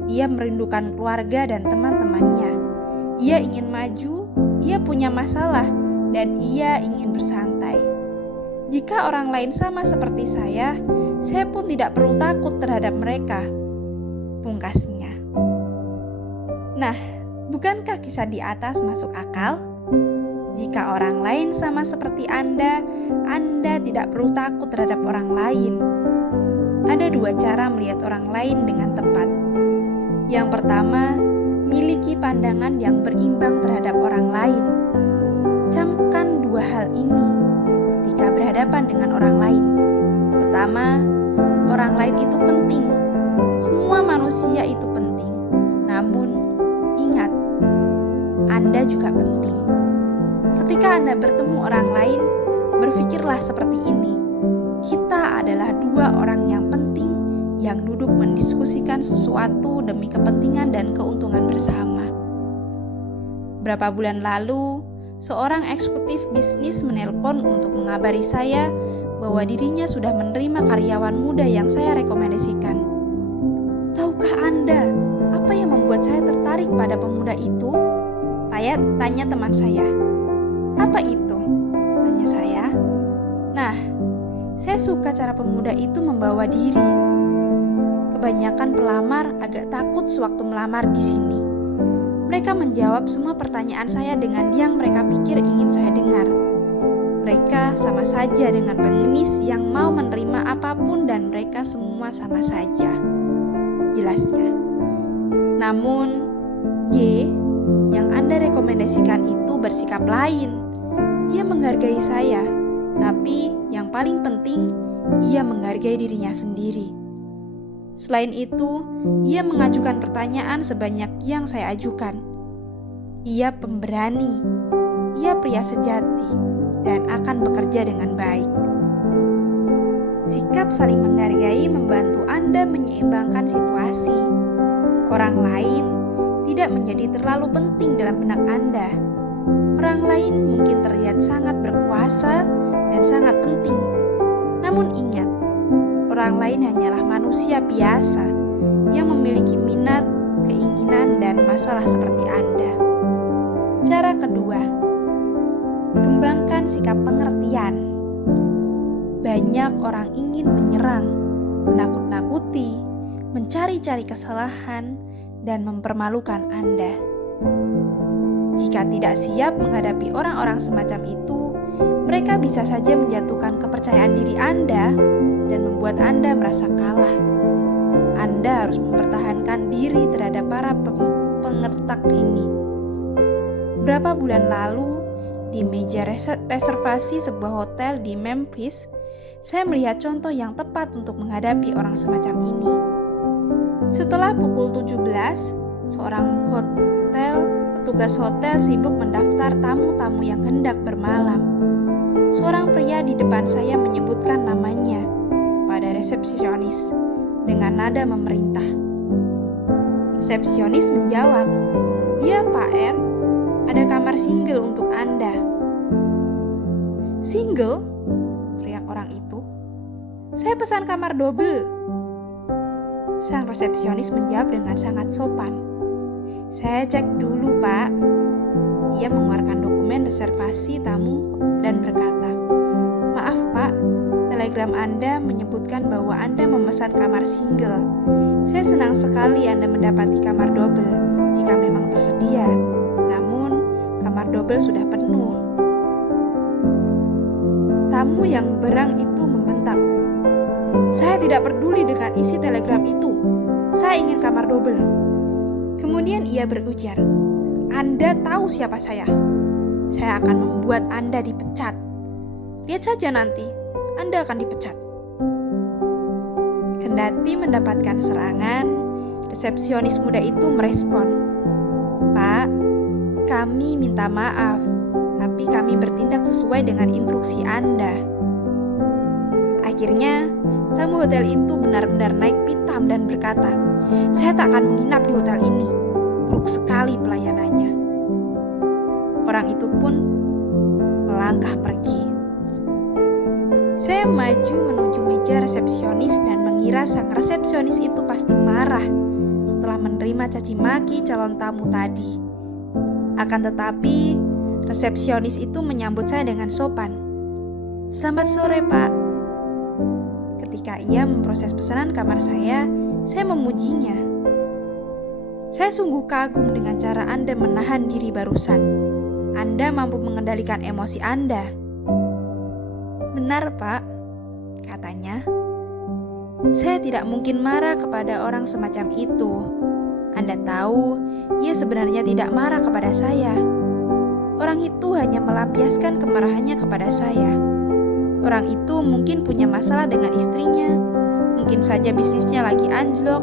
Ia merindukan keluarga dan teman-temannya. Ia ingin maju, ia punya masalah, dan ia ingin bersantai. Jika orang lain sama seperti saya pun tidak perlu takut terhadap mereka, pungkasnya. Nah, bukankah kisah di atas masuk akal? Jika orang lain sama seperti Anda tidak perlu takut terhadap orang lain. Ada dua cara melihat orang lain dengan tepat. Yang pertama, miliki pandangan yang berimbang terhadap orang lain. Camkan dua hal ini ketika berhadapan dengan orang lain. Pertama, orang lain itu penting. Semua manusia itu penting. Namun, ingat, Anda juga penting. Ketika Anda bertemu orang lain, berpikirlah seperti ini. Kita adalah dua orang yang penting yang duduk mendiskusikan sesuatu demi kepentingan dan keuntungan bersama. Beberapa bulan lalu, seorang eksekutif bisnis menelpon untuk mengabari saya bahwa dirinya sudah menerima karyawan muda yang saya rekomendasikan. Tahukah Anda apa yang membuat saya tertarik pada pemuda itu? Tanya teman saya. Apa itu? Tanya saya. Nah, saya suka cara pemuda itu membawa diri. Kebanyakan pelamar agak takut sewaktu melamar di sini. Mereka menjawab semua pertanyaan saya dengan yang mereka pikir ingin saya dengar. Mereka sama saja dengan pengemis yang mau menerima apapun dan mereka semua sama saja. Jelasnya. Namun, G yang Anda rekomendasikan itu bersikap lain. Ia menghargai saya, tapi yang paling penting, ia menghargai dirinya sendiri. Selain itu, ia mengajukan pertanyaan sebanyak yang saya ajukan. Ia pemberani, ia pria sejati, dan akan bekerja dengan baik. Sikap saling menghargai membantu Anda menyeimbangkan situasi. Orang lain tidak menjadi terlalu penting dalam benak Anda. Orang lain mungkin terlihat sangat berkuasa dan sangat penting. Namun ingat, orang lain hanyalah manusia biasa yang memiliki minat, keinginan, dan masalah seperti Anda. Cara kedua, kembangkan sikap pengertian. Banyak orang ingin menyerang, menakut-nakuti, mencari-cari kesalahan, dan mempermalukan Anda. Jika tidak siap menghadapi orang-orang semacam itu, mereka bisa saja menjatuhkan kepercayaan diri Anda dan membuat Anda merasa kalah. Anda harus mempertahankan diri terhadap para pengertak ini. Beberapa bulan lalu, di meja reservasi sebuah hotel di Memphis, saya melihat contoh yang tepat untuk menghadapi orang semacam ini. Setelah pukul 17, seorang petugas hotel sibuk mendaftar tamu-tamu yang hendak bermalam. Seorang pria di depan saya menyebutkan namanya kepada resepsionis dengan nada memerintah. Resepsionis menjawab, "Ya Pak R, ada kamar single untuk Anda." "Single?" teriak orang itu. "Saya pesan kamar double." Sang resepsionis menjawab dengan sangat sopan. "Saya cek dulu, Pak." Ia mengeluarkan dokumen reservasi tamu dan berkata, "Maaf, Pak, telegram Anda menyebutkan bahwa Anda memesan kamar single. Saya senang sekali Anda mendapati kamar double jika memang tersedia. Namun, kamar double sudah penuh." Tamu yang berang itu membentak, "Saya tidak peduli dengan isi telegram itu. Saya ingin kamar double." Kemudian ia berujar, "Anda tahu siapa saya? Saya akan membuat Anda dipecat. Lihat saja nanti, Anda akan dipecat." Kendati mendapatkan serangan, resepsionis muda itu merespon, "Pak, kami minta maaf, tapi kami bertindak sesuai dengan instruksi Anda." Akhirnya, tamu hotel itu benar-benar naik pitam dan berkata, "Saya tak akan menginap di hotel ini. Buruk sekali pelayanannya." Orang itu pun melangkah pergi. Saya maju menuju meja resepsionis dan mengira sang resepsionis itu pasti marah setelah menerima caci maki calon tamu tadi. Akan tetapi, resepsionis itu menyambut saya dengan sopan. "Selamat sore, Pak." Ketika ia memproses pesanan kamar saya memujinya. "Saya sungguh kagum dengan cara Anda menahan diri barusan. Anda mampu mengendalikan emosi Anda." "Benar, Pak," katanya. "Saya tidak mungkin marah kepada orang semacam itu. Anda tahu, ia sebenarnya tidak marah kepada saya. Orang itu hanya melampiaskan kemarahannya kepada saya. Orang itu mungkin punya masalah dengan istrinya, mungkin saja bisnisnya lagi anjlok,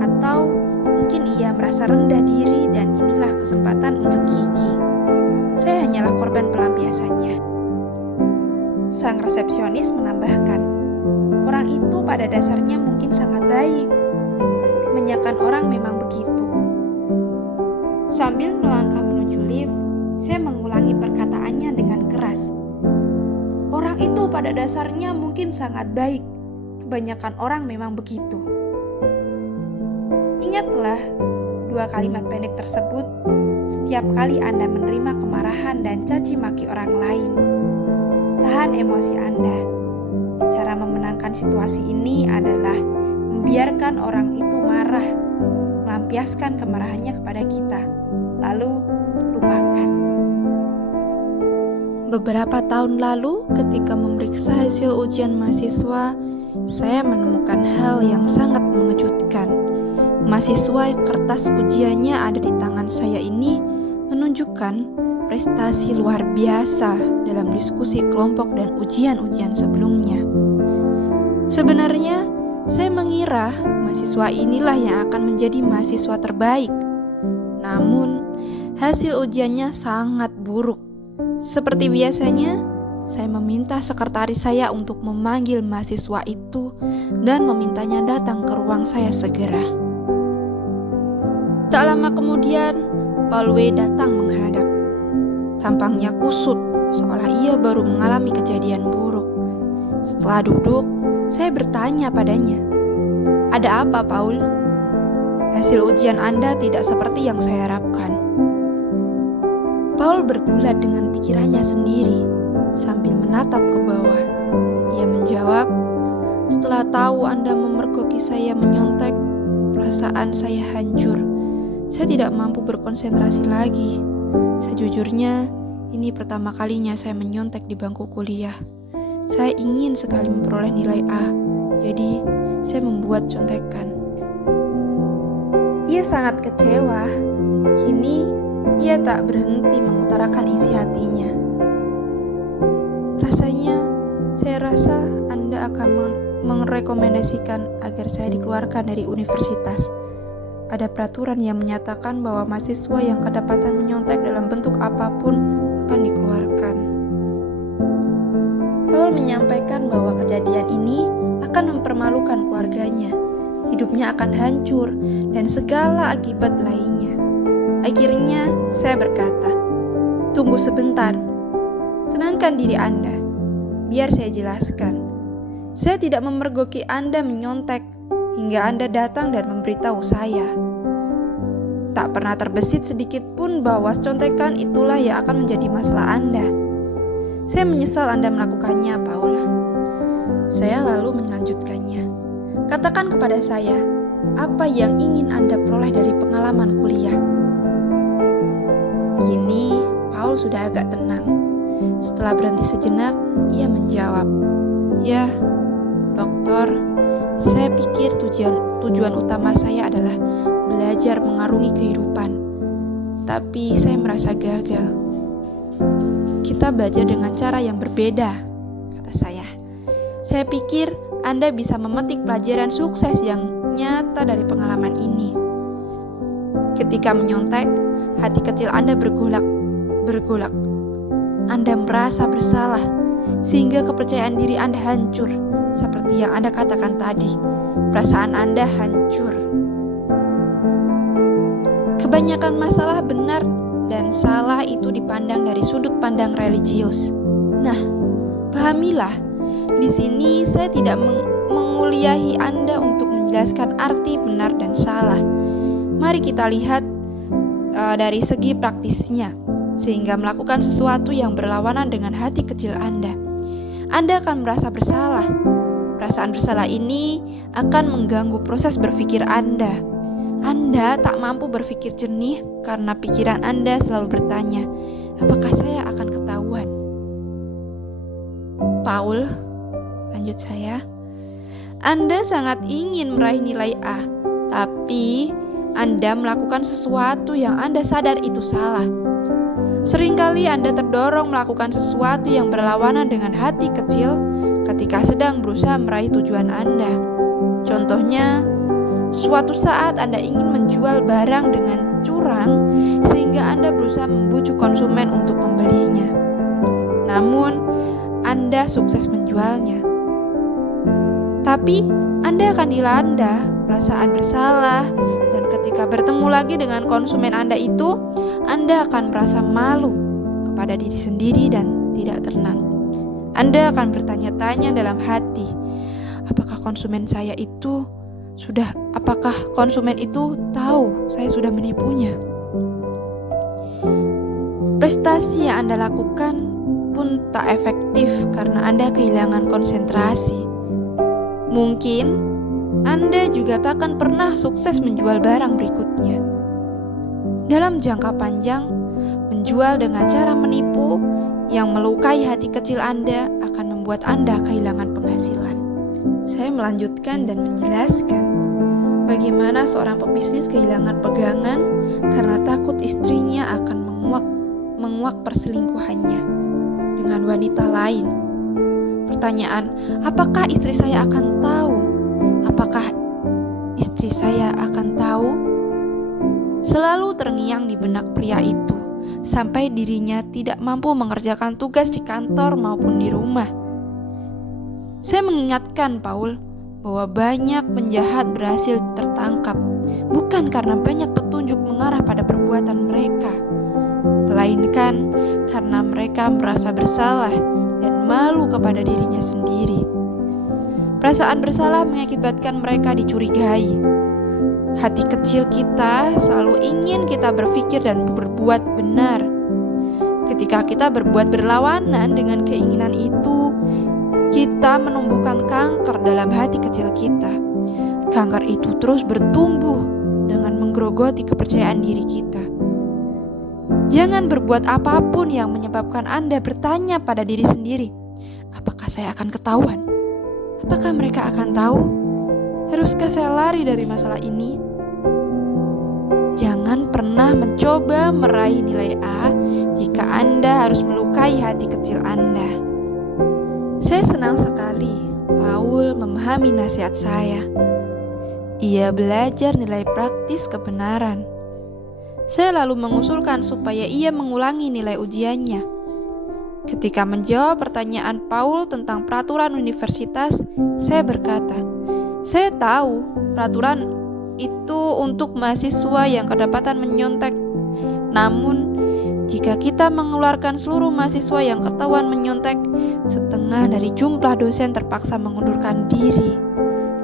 atau mungkin ia merasa rendah diri dan inilah kesempatan untuk gigi. Saya hanyalah korban pelampiasannya." Sang resepsionis menambahkan, "Orang itu pada dasarnya mungkin sangat baik. Kebanyakan orang memang begitu." Sambil melangkah menuju lift, saya mengulangi perkataannya dengan keras. "Orang itu pada dasarnya mungkin sangat baik. Kebanyakan orang memang begitu." Ingatlah, dua kalimat pendek tersebut setiap kali Anda menerima kemarahan dan caci maki orang lain. Tahan emosi Anda. Cara memenangkan situasi ini adalah membiarkan orang itu marah, melampiaskan kemarahannya kepada kita, lalu lupakan. Beberapa tahun lalu, ketika memeriksa hasil ujian mahasiswa, saya menemukan hal yang sangat mengejutkan. Mahasiswa kertas ujiannya ada di tangan saya ini menunjukkan prestasi luar biasa dalam diskusi kelompok dan ujian-ujian sebelumnya. Sebenarnya, saya mengira mahasiswa inilah yang akan menjadi mahasiswa terbaik. Namun, Hasil ujiannya sangat buruk. Seperti biasanya, saya meminta sekretaris saya untuk memanggil mahasiswa itu dan memintanya datang ke ruang saya segera. Tak lama kemudian, Paul W. datang menghadap. Tampangnya kusut, seolah ia baru mengalami kejadian buruk. Setelah duduk, saya bertanya padanya, "Ada apa, Paul? Hasil ujian Anda tidak seperti yang saya harapkan." Paul bergulat dengan pikirannya sendiri sambil menatap ke bawah. Ia menjawab, "Setelah tahu Anda memergoki saya menyontek, perasaan saya hancur. Saya tidak mampu berkonsentrasi lagi. Sejujurnya, ini pertama kalinya saya menyontek di bangku kuliah. Saya ingin sekali memperoleh nilai A, jadi saya membuat contekan." Ia sangat kecewa. Kini ia tak berhenti mengutarakan isi hatinya. Saya rasa Anda akan merekomendasikan agar saya dikeluarkan dari universitas. Ada peraturan yang menyatakan bahwa mahasiswa yang kedapatan menyontek dalam bentuk apapun akan dikeluarkan. Paul menyampaikan bahwa kejadian ini akan mempermalukan keluarganya, hidupnya akan hancur, dan segala akibat lainnya. Akhirnya saya berkata, "Tunggu sebentar, tenangkan diri Anda. Biar saya jelaskan. Saya tidak memergoki Anda menyontek hingga Anda datang dan memberitahu saya. Tak pernah terbesit sedikit pun bahwa contekan itulah yang akan menjadi masalah Anda. Saya menyesal Anda melakukannya, Paul." Saya lalu melanjutkannya. "Katakan kepada saya, apa yang ingin Anda peroleh dari pengalaman kuliah?" Kini Paul sudah agak tenang. Setelah berhenti sejenak, ia menjawab, "Ya, dokter, saya pikir tujuan utama saya adalah belajar mengarungi kehidupan. Tapi saya merasa gagal. Kita belajar dengan cara yang berbeda," kata saya. "Saya pikir Anda bisa memetik pelajaran sukses yang nyata dari pengalaman ini. Ketika menyontek, hati kecil Anda bergolak. Anda merasa bersalah, sehingga kepercayaan diri Anda hancur. Seperti yang Anda katakan tadi, perasaan Anda hancur. Kebanyakan masalah benar dan salah itu dipandang dari sudut pandang religius. Nah, pahamilah, di sini saya tidak menguliahi Anda untuk menjelaskan arti benar dan salah. Mari kita lihat dari segi praktisnya, sehingga melakukan sesuatu yang berlawanan dengan hati kecil Anda akan merasa bersalah. Perasaan bersalah ini akan mengganggu proses berpikir Anda. Anda tak mampu berpikir jernih karena pikiran Anda selalu bertanya, apakah saya akan ketahuan?" "Paul," lanjut saya, "Anda sangat ingin meraih nilai A, tapi Anda melakukan sesuatu yang Anda sadar itu salah. Seringkali Anda terdorong melakukan sesuatu yang berlawanan dengan hati kecil ketika sedang berusaha meraih tujuan Anda. Contohnya, suatu saat Anda ingin menjual barang dengan curang sehingga Anda berusaha membujuk konsumen untuk membelinya. Namun, Anda sukses menjualnya. Tapi, Anda akan dilanda perasaan bersalah, dan ketika bertemu lagi dengan konsumen Anda itu, Anda akan merasa malu kepada diri sendiri dan tidak tenang. Anda akan bertanya-tanya dalam hati, apakah konsumen itu tahu saya sudah menipunya? Prestasi yang Anda lakukan pun tak efektif karena Anda kehilangan konsentrasi. Mungkin Anda juga tak akan pernah sukses menjual barang berikutnya. Dalam jangka panjang, menjual dengan cara menipu yang melukai hati kecil Anda akan membuat Anda kehilangan penghasilan." Saya melanjutkan dan menjelaskan bagaimana seorang pebisnis kehilangan pegangan karena takut istrinya akan menguak perselingkuhannya dengan wanita lain. Pertanyaan, apakah istri saya akan tahu? Apakah istri saya akan tahu? selalu terngiang di benak pria itu, sampai dirinya tidak mampu mengerjakan tugas di kantor maupun di rumah. Saya mengingatkan Paul bahwa banyak penjahat berhasil tertangkap, bukan karena banyak petunjuk mengarah pada perbuatan mereka, melainkan karena mereka merasa bersalah dan malu kepada dirinya sendiri. Perasaan bersalah mengakibatkan mereka dicurigai. Hati kecil kita selalu ingin kita berpikir dan berbuat benar. Ketika kita berbuat berlawanan dengan keinginan itu, kita menumbuhkan kanker dalam hati kecil kita. Kanker itu terus bertumbuh dengan menggerogoti kepercayaan diri kita. Jangan berbuat apapun yang menyebabkan Anda bertanya pada diri sendiri, apakah saya akan ketahuan? Apakah mereka akan tahu? Haruskah saya lari dari masalah ini? Jangan pernah mencoba meraih nilai A jika Anda harus melukai hati kecil Anda. Saya senang sekali Paul memahami nasihat saya. Ia belajar nilai praktis kebenaran. Saya lalu mengusulkan supaya ia mengulangi nilai ujiannya. Ketika menjawab pertanyaan Paul tentang peraturan universitas, saya berkata, saya tahu peraturan itu untuk mahasiswa yang kedapatan menyontek. Namun, jika kita mengeluarkan seluruh mahasiswa yang ketahuan menyontek, setengah dari jumlah dosen terpaksa mengundurkan diri.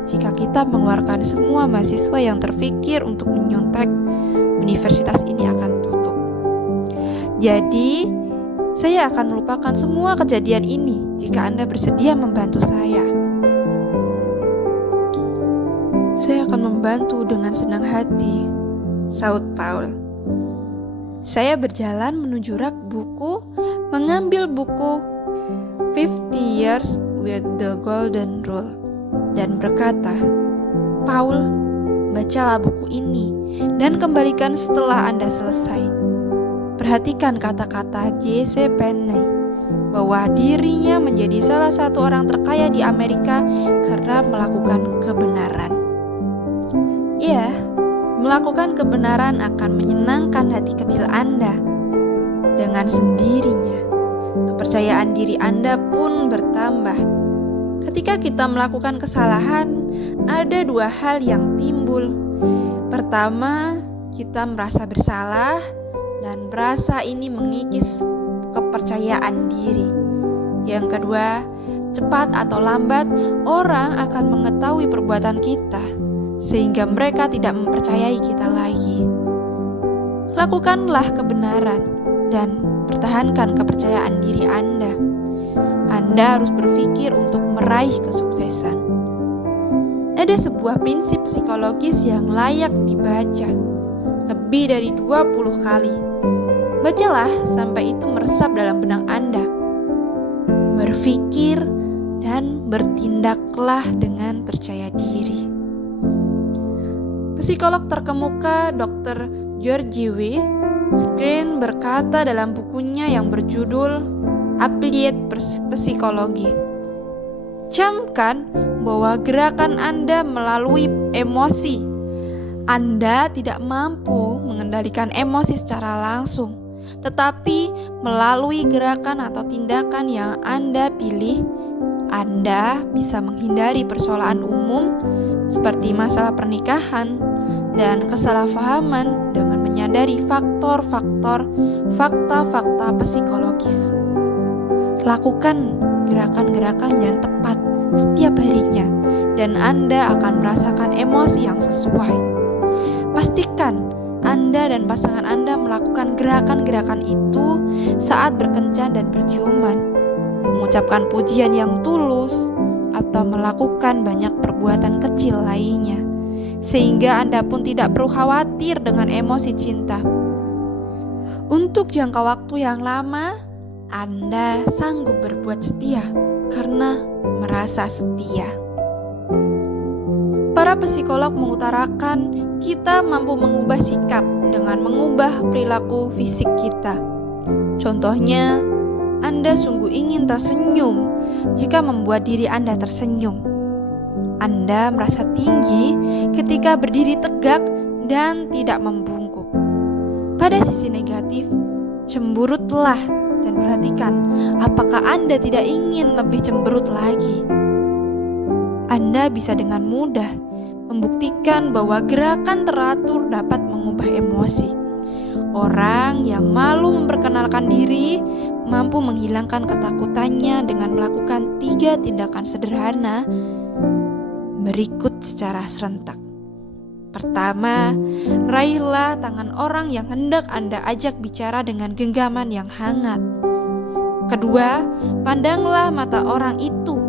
Jika kita mengeluarkan semua mahasiswa yang terfikir untuk menyontek, universitas ini akan tutup. Jadi, saya akan melupakan semua kejadian ini jika Anda bersedia membantu saya. Saya akan membantu dengan senang hati, saut Paul. Saya berjalan menuju rak buku, mengambil buku 50 Years with the Golden Rule, dan berkata, Paul, bacalah buku ini dan kembalikan setelah Anda selesai. Perhatikan kata-kata Jesse Penney bahwa dirinya menjadi salah satu orang terkaya di Amerika karena melakukan kebenaran. Ya, melakukan kebenaran akan menyenangkan hati kecil Anda. Dengan sendirinya, kepercayaan diri Anda pun bertambah. Ketika kita melakukan kesalahan, ada dua hal yang timbul. Pertama, kita merasa bersalah, dan merasa ini mengikis kepercayaan diri. Yang kedua, cepat atau lambat orang akan mengetahui perbuatan kita, sehingga mereka tidak mempercayai kita lagi. Lakukanlah kebenaran dan pertahankan kepercayaan diri Anda. Anda harus berpikir untuk meraih kesuksesan. Ada sebuah prinsip psikologis yang layak dibaca lebih dari 20 kali. Bacalah sampai itu meresap dalam benak Anda. Berpikir dan bertindaklah dengan percaya diri. Psikolog terkemuka Dr. George W. Screen berkata dalam bukunya yang berjudul Applied Psychology, camkan bahwa gerakan Anda melalui emosi. Anda tidak mampu mengendalikan emosi secara langsung, tetapi melalui gerakan atau tindakan yang Anda pilih, Anda bisa menghindari persoalan umum seperti masalah pernikahan dan kesalahpahaman dengan menyadari fakta-fakta psikologis. Lakukan gerakan-gerakan yang tepat setiap harinya dan Anda akan merasakan emosi yang sesuai. Pastikan Anda dan pasangan Anda melakukan gerakan-gerakan itu saat berkencan dan berciuman, mengucapkan pujian yang tulus, atau melakukan banyak perbuatan kecil lainnya, sehingga Anda pun tidak perlu khawatir dengan emosi cinta. Untuk jangka waktu yang lama, Anda sanggup berbuat setia karena merasa setia. Para psikolog mengutarakan kita mampu mengubah sikap dengan mengubah perilaku fisik kita. Contohnya, Anda sungguh ingin tersenyum jika membuat diri Anda tersenyum. Anda merasa tinggi ketika berdiri tegak dan tidak membungkuk. Pada sisi negatif, cemburutlah dan perhatikan apakah Anda tidak ingin lebih cemberut lagi. Anda bisa dengan mudah membuktikan bahwa gerakan teratur dapat mengubah emosi. Orang yang malu memperkenalkan diri mampu menghilangkan ketakutannya dengan melakukan 3 tindakan sederhana berikut secara serentak. Pertama, raihlah tangan orang yang hendak Anda ajak bicara dengan genggaman yang hangat. Kedua, pandanglah mata orang itu.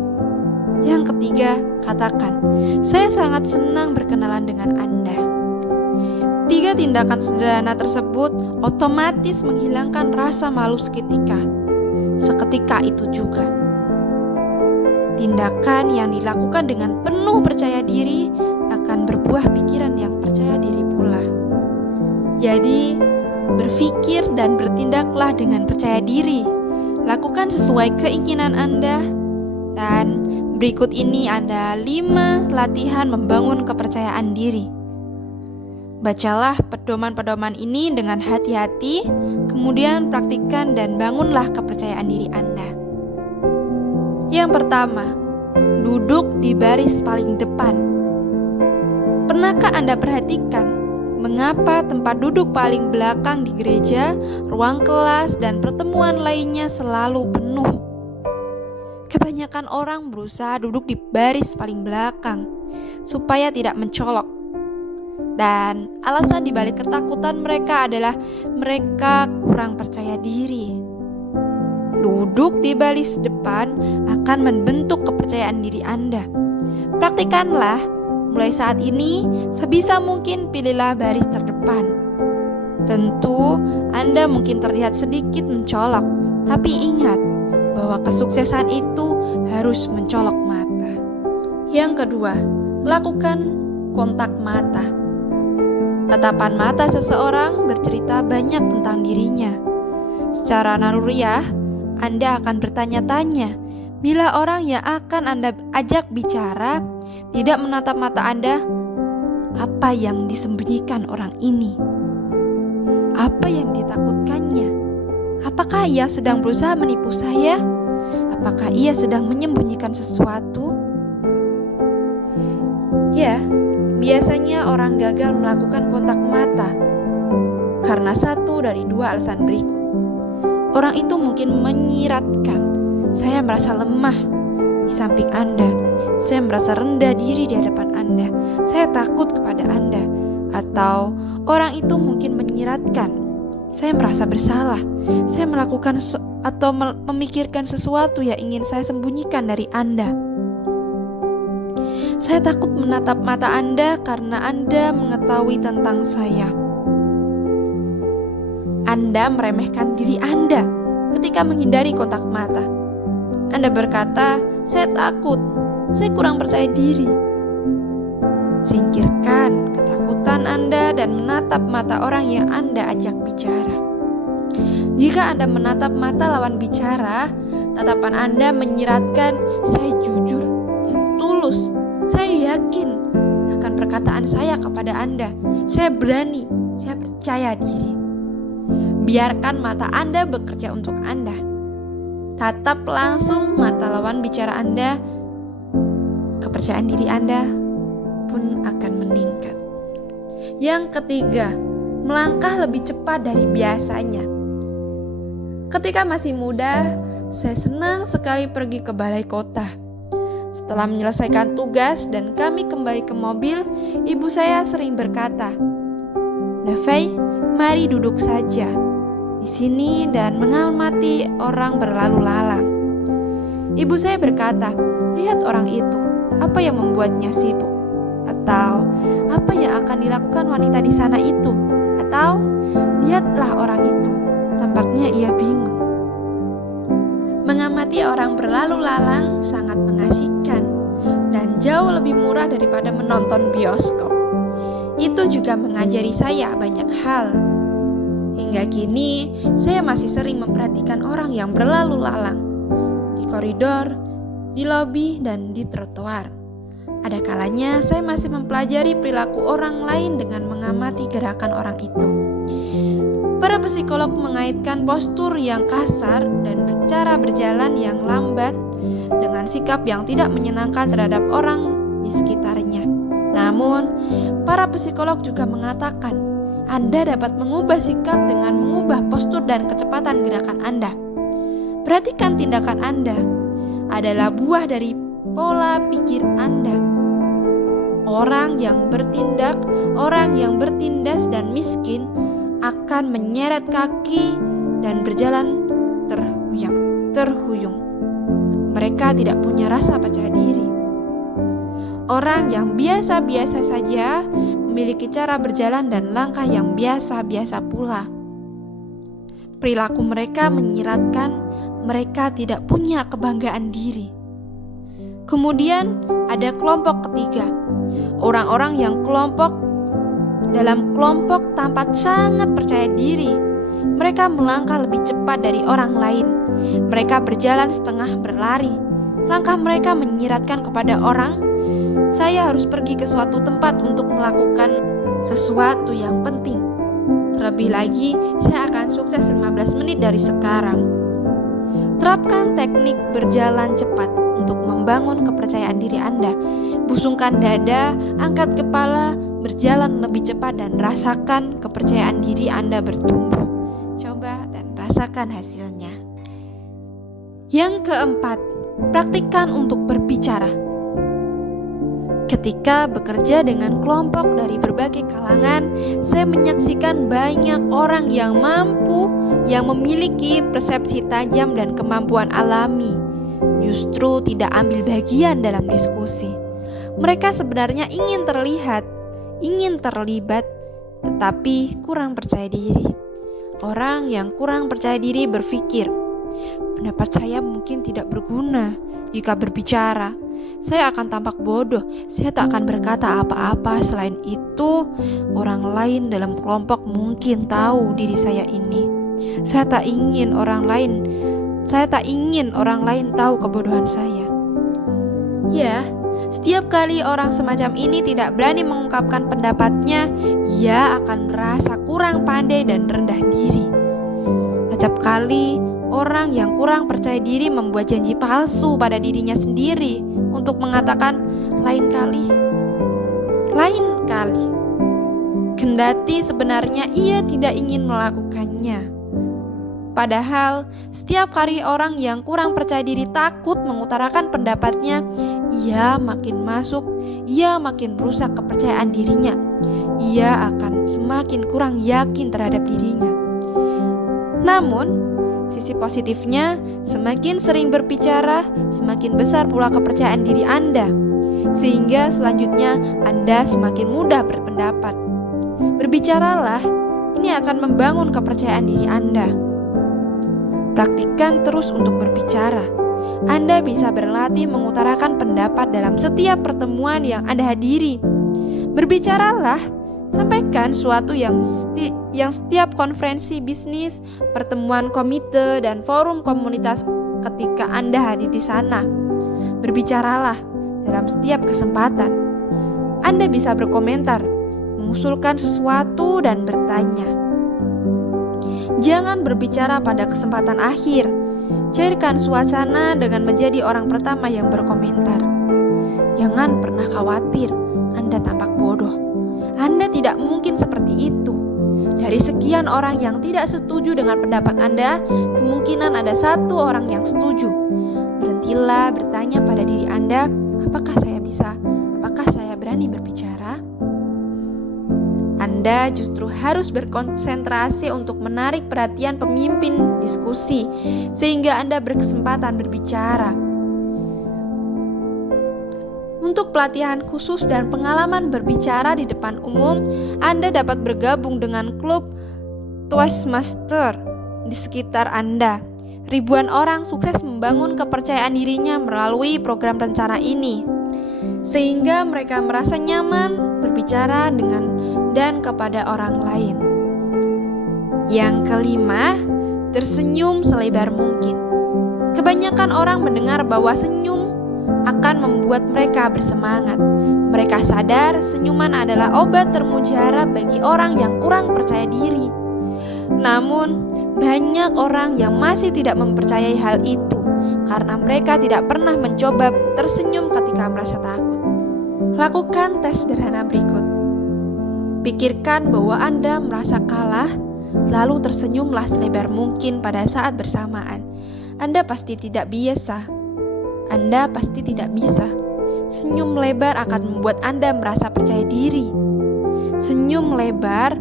Yang ketiga, katakan, "Saya sangat senang berkenalan dengan Anda." 3 tindakan sederhana tersebut otomatis menghilangkan rasa malu seketika. Seketika itu juga, tindakan yang dilakukan dengan penuh percaya diri akan berbuah pikiran yang percaya diri pula. Jadi, berpikir dan bertindaklah dengan percaya diri. Lakukan sesuai keinginan Anda. Dan berikut ini ada 5 latihan membangun kepercayaan diri. Bacalah pedoman-pedoman ini dengan hati-hati, kemudian praktikkan dan bangunlah kepercayaan diri Anda. Yang pertama, duduk di baris paling depan. Pernahkah Anda perhatikan mengapa tempat duduk paling belakang di gereja, ruang kelas, dan pertemuan lainnya selalu penuh? Kebanyakan orang berusaha duduk di baris paling belakang supaya tidak mencolok. Dan alasan dibalik ketakutan mereka adalah mereka kurang percaya diri. Duduk di baris depan akan membentuk kepercayaan diri Anda. Praktikanlah. Mulai saat ini, sebisa mungkin pilihlah baris terdepan. Tentu, Anda mungkin terlihat sedikit mencolok, tapi ingat bahwa kesuksesan itu harus mencolok mata. Yang kedua, lakukan kontak mata. Tatapan mata seseorang bercerita banyak tentang dirinya. Secara naluriah, Anda akan bertanya-tanya bila orang yang akan Anda ajak bicara tidak menatap mata Anda, apa yang disembunyikan orang ini? Apa yang ditakutkannya? Apakah ia sedang berusaha menipu saya? Apakah ia sedang menyembunyikan sesuatu? Ya, biasanya orang gagal melakukan kontak mata karena 1 dari 2 alasan berikut. Orang itu mungkin menyiratkan, "Saya merasa lemah di samping Anda. Saya merasa rendah diri di hadapan Anda. Saya takut kepada Anda." Atau orang itu mungkin menyiratkan, "Saya merasa bersalah. Saya melakukan atau memikirkan sesuatu yang ingin saya sembunyikan dari Anda. Saya takut menatap mata Anda karena Anda mengetahui tentang saya." Anda meremehkan diri Anda ketika menghindari kontak mata. Anda berkata, "Saya takut, saya kurang percaya diri." Singkirkan ketakutan Anda dan menatap mata orang yang Anda ajak bicara. Jika Anda menatap mata lawan bicara, tatapan Anda menyiratkan, "Saya jujur dan tulus. Saya yakin akan perkataan saya kepada Anda. Saya berani, saya percaya diri." Biarkan mata Anda bekerja untuk Anda. Tatap langsung mata lawan bicara Anda, kepercayaan diri Anda pun akan meningkat. Yang ketiga, melangkah lebih cepat dari biasanya. Ketika masih muda, saya senang sekali pergi ke balai kota. Setelah menyelesaikan tugas dan kami kembali ke mobil, ibu saya sering berkata, "Nafei, mari duduk saja di sini dan mengamati orang berlalu lalang." Ibu saya berkata, "Lihat orang itu, apa yang membuatnya sibuk? Atau apa yang akan dilakukan wanita di sana itu? Atau lihatlah orang itu, tampaknya ia bingung." Mengamati orang berlalu lalang sangat mengasihkan dan jauh lebih murah daripada menonton bioskop. Itu juga mengajari saya banyak hal. Hingga kini, saya masih sering memperhatikan orang yang berlalu lalang di koridor, di lobi, dan di trotoar. Ada kalanya saya masih mempelajari perilaku orang lain dengan mengamati gerakan orang itu. Para psikolog mengaitkan postur yang kasar dan cara berjalan yang lambat dengan sikap yang tidak menyenangkan terhadap orang di sekitarnya. Namun, para psikolog juga mengatakan, Anda dapat mengubah sikap dengan mengubah postur dan kecepatan gerakan Anda. Perhatikan tindakan Anda adalah buah dari pola pikir Anda. Orang yang bertindas dan miskin akan menyeret kaki dan berjalan terhuyung. Mereka tidak punya rasa percaya diri. Orang yang biasa-biasa saja memiliki cara berjalan dan langkah yang biasa-biasa pula. Perilaku mereka menyiratkan mereka tidak punya kebanggaan diri. Kemudian ada kelompok ketiga. Orang-orang yang dalam kelompok tampak sangat percaya diri. Mereka melangkah lebih cepat dari orang lain. Mereka berjalan setengah berlari. Langkah mereka menyiratkan kepada orang, saya harus pergi ke suatu tempat untuk melakukan sesuatu yang penting. Terlebih lagi, saya akan sukses 15 menit dari sekarang. Terapkan teknik berjalan cepat untuk membangun kepercayaan diri Anda. Busungkan dada, angkat kepala, berjalan lebih cepat dan rasakan kepercayaan diri Anda bertumbuh. Coba dan rasakan hasilnya. Yang keempat, praktikkan untuk berbicara. Ketika bekerja dengan kelompok dari berbagai kalangan, saya menyaksikan banyak orang yang memiliki persepsi tajam dan kemampuan alami, justru tidak ambil bagian dalam diskusi. Mereka sebenarnya ingin terlibat, tetapi kurang percaya diri. Orang yang kurang percaya diri berpikir, pendapat saya mungkin tidak berguna jika berbicara. Saya akan tampak bodoh, saya tak akan berkata apa-apa. Selain itu, orang lain dalam kelompok mungkin tahu diri saya ini. Saya tak ingin orang lain tahu kebodohan saya. Ya, setiap kali orang semacam ini tidak berani mengungkapkan pendapatnya, ia akan merasa kurang pandai dan rendah diri. Acap kali orang yang kurang percaya diri membuat janji palsu pada dirinya sendiri untuk mengatakan lain kali. Kendati sebenarnya ia tidak ingin melakukannya. Padahal setiap kali orang yang kurang percaya diri takut mengutarakan pendapatnya, ia makin merusak kepercayaan dirinya. Ia akan semakin kurang yakin terhadap dirinya. Namun, sisi positifnya, semakin sering berbicara, semakin besar pula kepercayaan diri Anda. Sehingga selanjutnya Anda semakin mudah berpendapat. Berbicaralah, ini akan membangun kepercayaan diri Anda. Praktikkan terus untuk berbicara. Anda bisa berlatih mengutarakan pendapat dalam setiap pertemuan yang Anda hadiri. Berbicaralah, sampaikan sesuatu yang setiap konferensi bisnis, pertemuan komite, dan forum komunitas ketika Anda hadir di sana. Berbicaralah dalam setiap kesempatan. Anda bisa berkomentar, mengusulkan sesuatu, dan bertanya. Jangan berbicara pada kesempatan akhir. Cairkan suasana dengan menjadi orang pertama yang berkomentar. Jangan pernah khawatir Anda tampak bodoh. Anda tidak mungkin seperti itu. Dari sekian orang yang tidak setuju dengan pendapat Anda, kemungkinan ada satu orang yang setuju. Berhentilah bertanya pada diri Anda, apakah saya berani berbicara? Anda justru harus berkonsentrasi untuk menarik perhatian pemimpin diskusi, sehingga Anda berkesempatan berbicara. Untuk pelatihan khusus dan pengalaman berbicara di depan umum, Anda dapat bergabung dengan klub Toastmaster di sekitar Anda. Ribuan orang sukses membangun kepercayaan dirinya melalui program rencana ini, sehingga mereka merasa nyaman berbicara dengan dan kepada orang lain. Yang kelima, tersenyum selebar mungkin. Kebanyakan orang mendengar bahwa senyum akan membuat mereka bersemangat. Mereka sadar senyuman adalah obat termujara bagi orang yang kurang percaya diri. Namun, banyak orang yang masih tidak mempercayai hal itu karena mereka tidak pernah mencoba tersenyum ketika merasa takut. Lakukan tes sederhana berikut. Pikirkan bahwa Anda merasa kalah, lalu tersenyumlah selebar mungkin pada saat bersamaan. Anda pasti tidak biasa. Anda pasti tidak bisa. Senyum lebar akan membuat Anda merasa percaya diri. Senyum lebar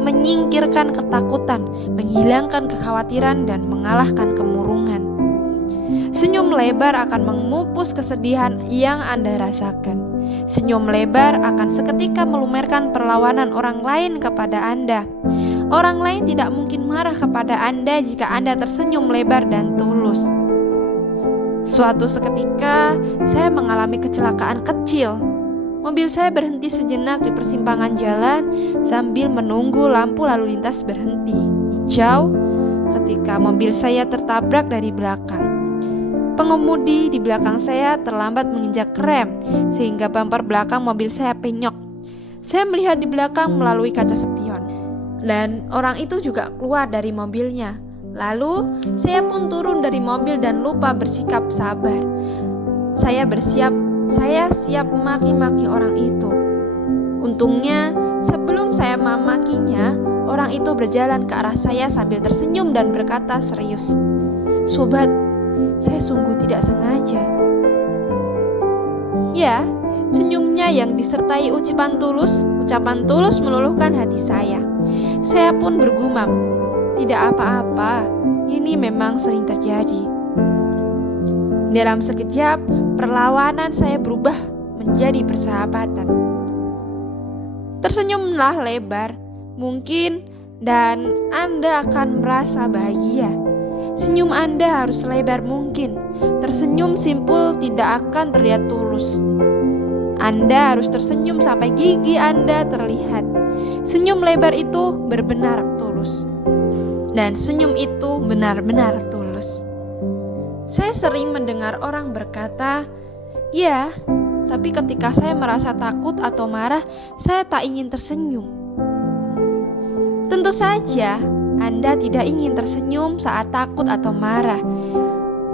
menyingkirkan ketakutan, menghilangkan kekhawatiran, dan mengalahkan kemurungan. Senyum lebar akan memupus kesedihan yang Anda rasakan. Senyum lebar akan seketika melumerkan perlawanan orang lain kepada Anda. Orang lain tidak mungkin marah kepada Anda jika Anda tersenyum lebar dan tulus. Suatu seketika, saya mengalami kecelakaan kecil. Mobil saya berhenti sejenak di persimpangan jalan sambil menunggu lampu lalu lintas berhenti hijau ketika mobil saya tertabrak dari belakang. Pengemudi di belakang saya terlambat menginjak rem sehingga bumper belakang mobil saya penyok. Saya melihat di belakang melalui kaca spion dan orang itu juga keluar dari mobilnya. Lalu saya pun turun dari mobil dan lupa bersikap sabar. Saya siap memaki-maki orang itu. Untungnya sebelum saya memakinya, orang itu berjalan ke arah saya sambil tersenyum dan berkata serius, "Sobat, saya sungguh tidak sengaja." Ya, senyumnya yang disertai ucapan tulus meluluhkan hati saya. Saya pun bergumam, "Tidak apa-apa, ini memang sering terjadi." Dalam sekejap, perlawanan saya berubah menjadi persahabatan. Tersenyumlah lebar, mungkin, dan Anda akan merasa bahagia. Senyum Anda harus selebar mungkin. Tersenyum simpul tidak akan terlihat tulus. Anda harus tersenyum sampai gigi Anda terlihat. Senyum lebar itu benar-benar tulus. Dan senyum itu benar-benar tulus. Saya sering mendengar orang berkata, "Ya, tapi ketika saya merasa takut atau marah, saya tak ingin tersenyum." Tentu saja, Anda tidak ingin tersenyum saat takut atau marah.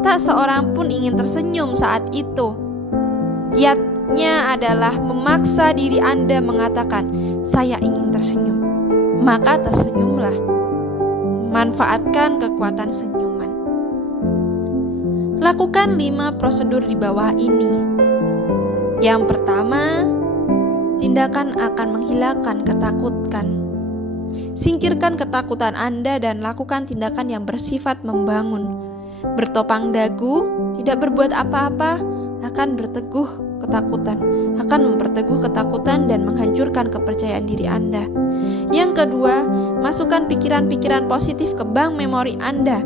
Tak seorang pun ingin tersenyum saat itu. Kiatnya adalah memaksa diri Anda mengatakan, "Saya ingin tersenyum." Maka tersenyumlah. Manfaatkan kekuatan senyuman. Lakukan 5 prosedur di bawah ini. Yang pertama, tindakan akan menghilangkan ketakutan. Singkirkan ketakutan Anda dan lakukan tindakan yang bersifat membangun. Bertopang dagu, tidak berbuat apa-apa, akan memperteguh ketakutan dan menghancurkan kepercayaan diri Anda. Yang kedua, masukkan pikiran-pikiran positif ke bank memori Anda.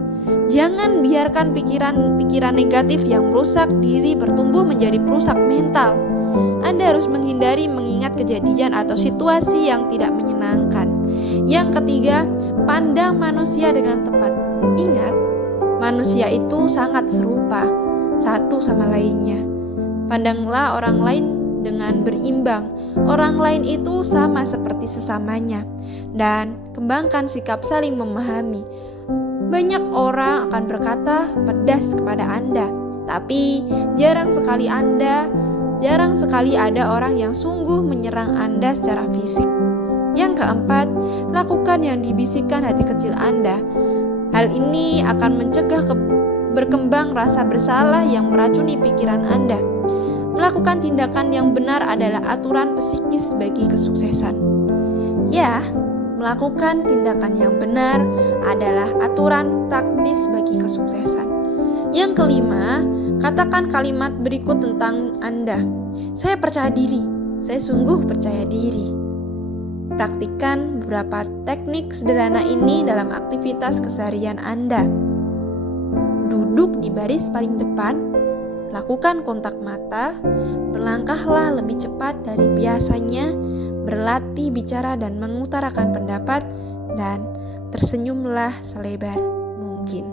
Jangan biarkan pikiran-pikiran negatif yang merusak diri bertumbuh menjadi perusak mental. Anda harus menghindari mengingat kejadian atau situasi yang tidak menyenangkan. Yang ketiga, pandang manusia dengan tepat. Ingat, manusia itu sangat serupa satu sama lainnya. Pandanglah orang lain dengan berimbang. Orang lain itu sama seperti sesamanya. Dan kembangkan sikap saling memahami. Banyak orang akan berkata pedas kepada Anda, tapi jarang sekali ada orang yang sungguh menyerang Anda secara fisik. Yang keempat, lakukan yang dibisikkan hati kecil Anda. Hal ini akan mencegah berkembang rasa bersalah yang meracuni pikiran Anda. Melakukan tindakan yang benar adalah aturan psikis bagi kesuksesan. Ya, melakukan tindakan yang benar adalah aturan praktis bagi kesuksesan. Yang kelima, katakan kalimat berikut tentang Anda. Saya percaya diri, saya sungguh percaya diri. Praktikkan beberapa teknik sederhana ini dalam aktivitas keseharian Anda. Duduk di baris paling depan, lakukan kontak mata, berlangkahlah lebih cepat dari biasanya, berlatih bicara dan mengutarakan pendapat, dan tersenyumlah selebar mungkin.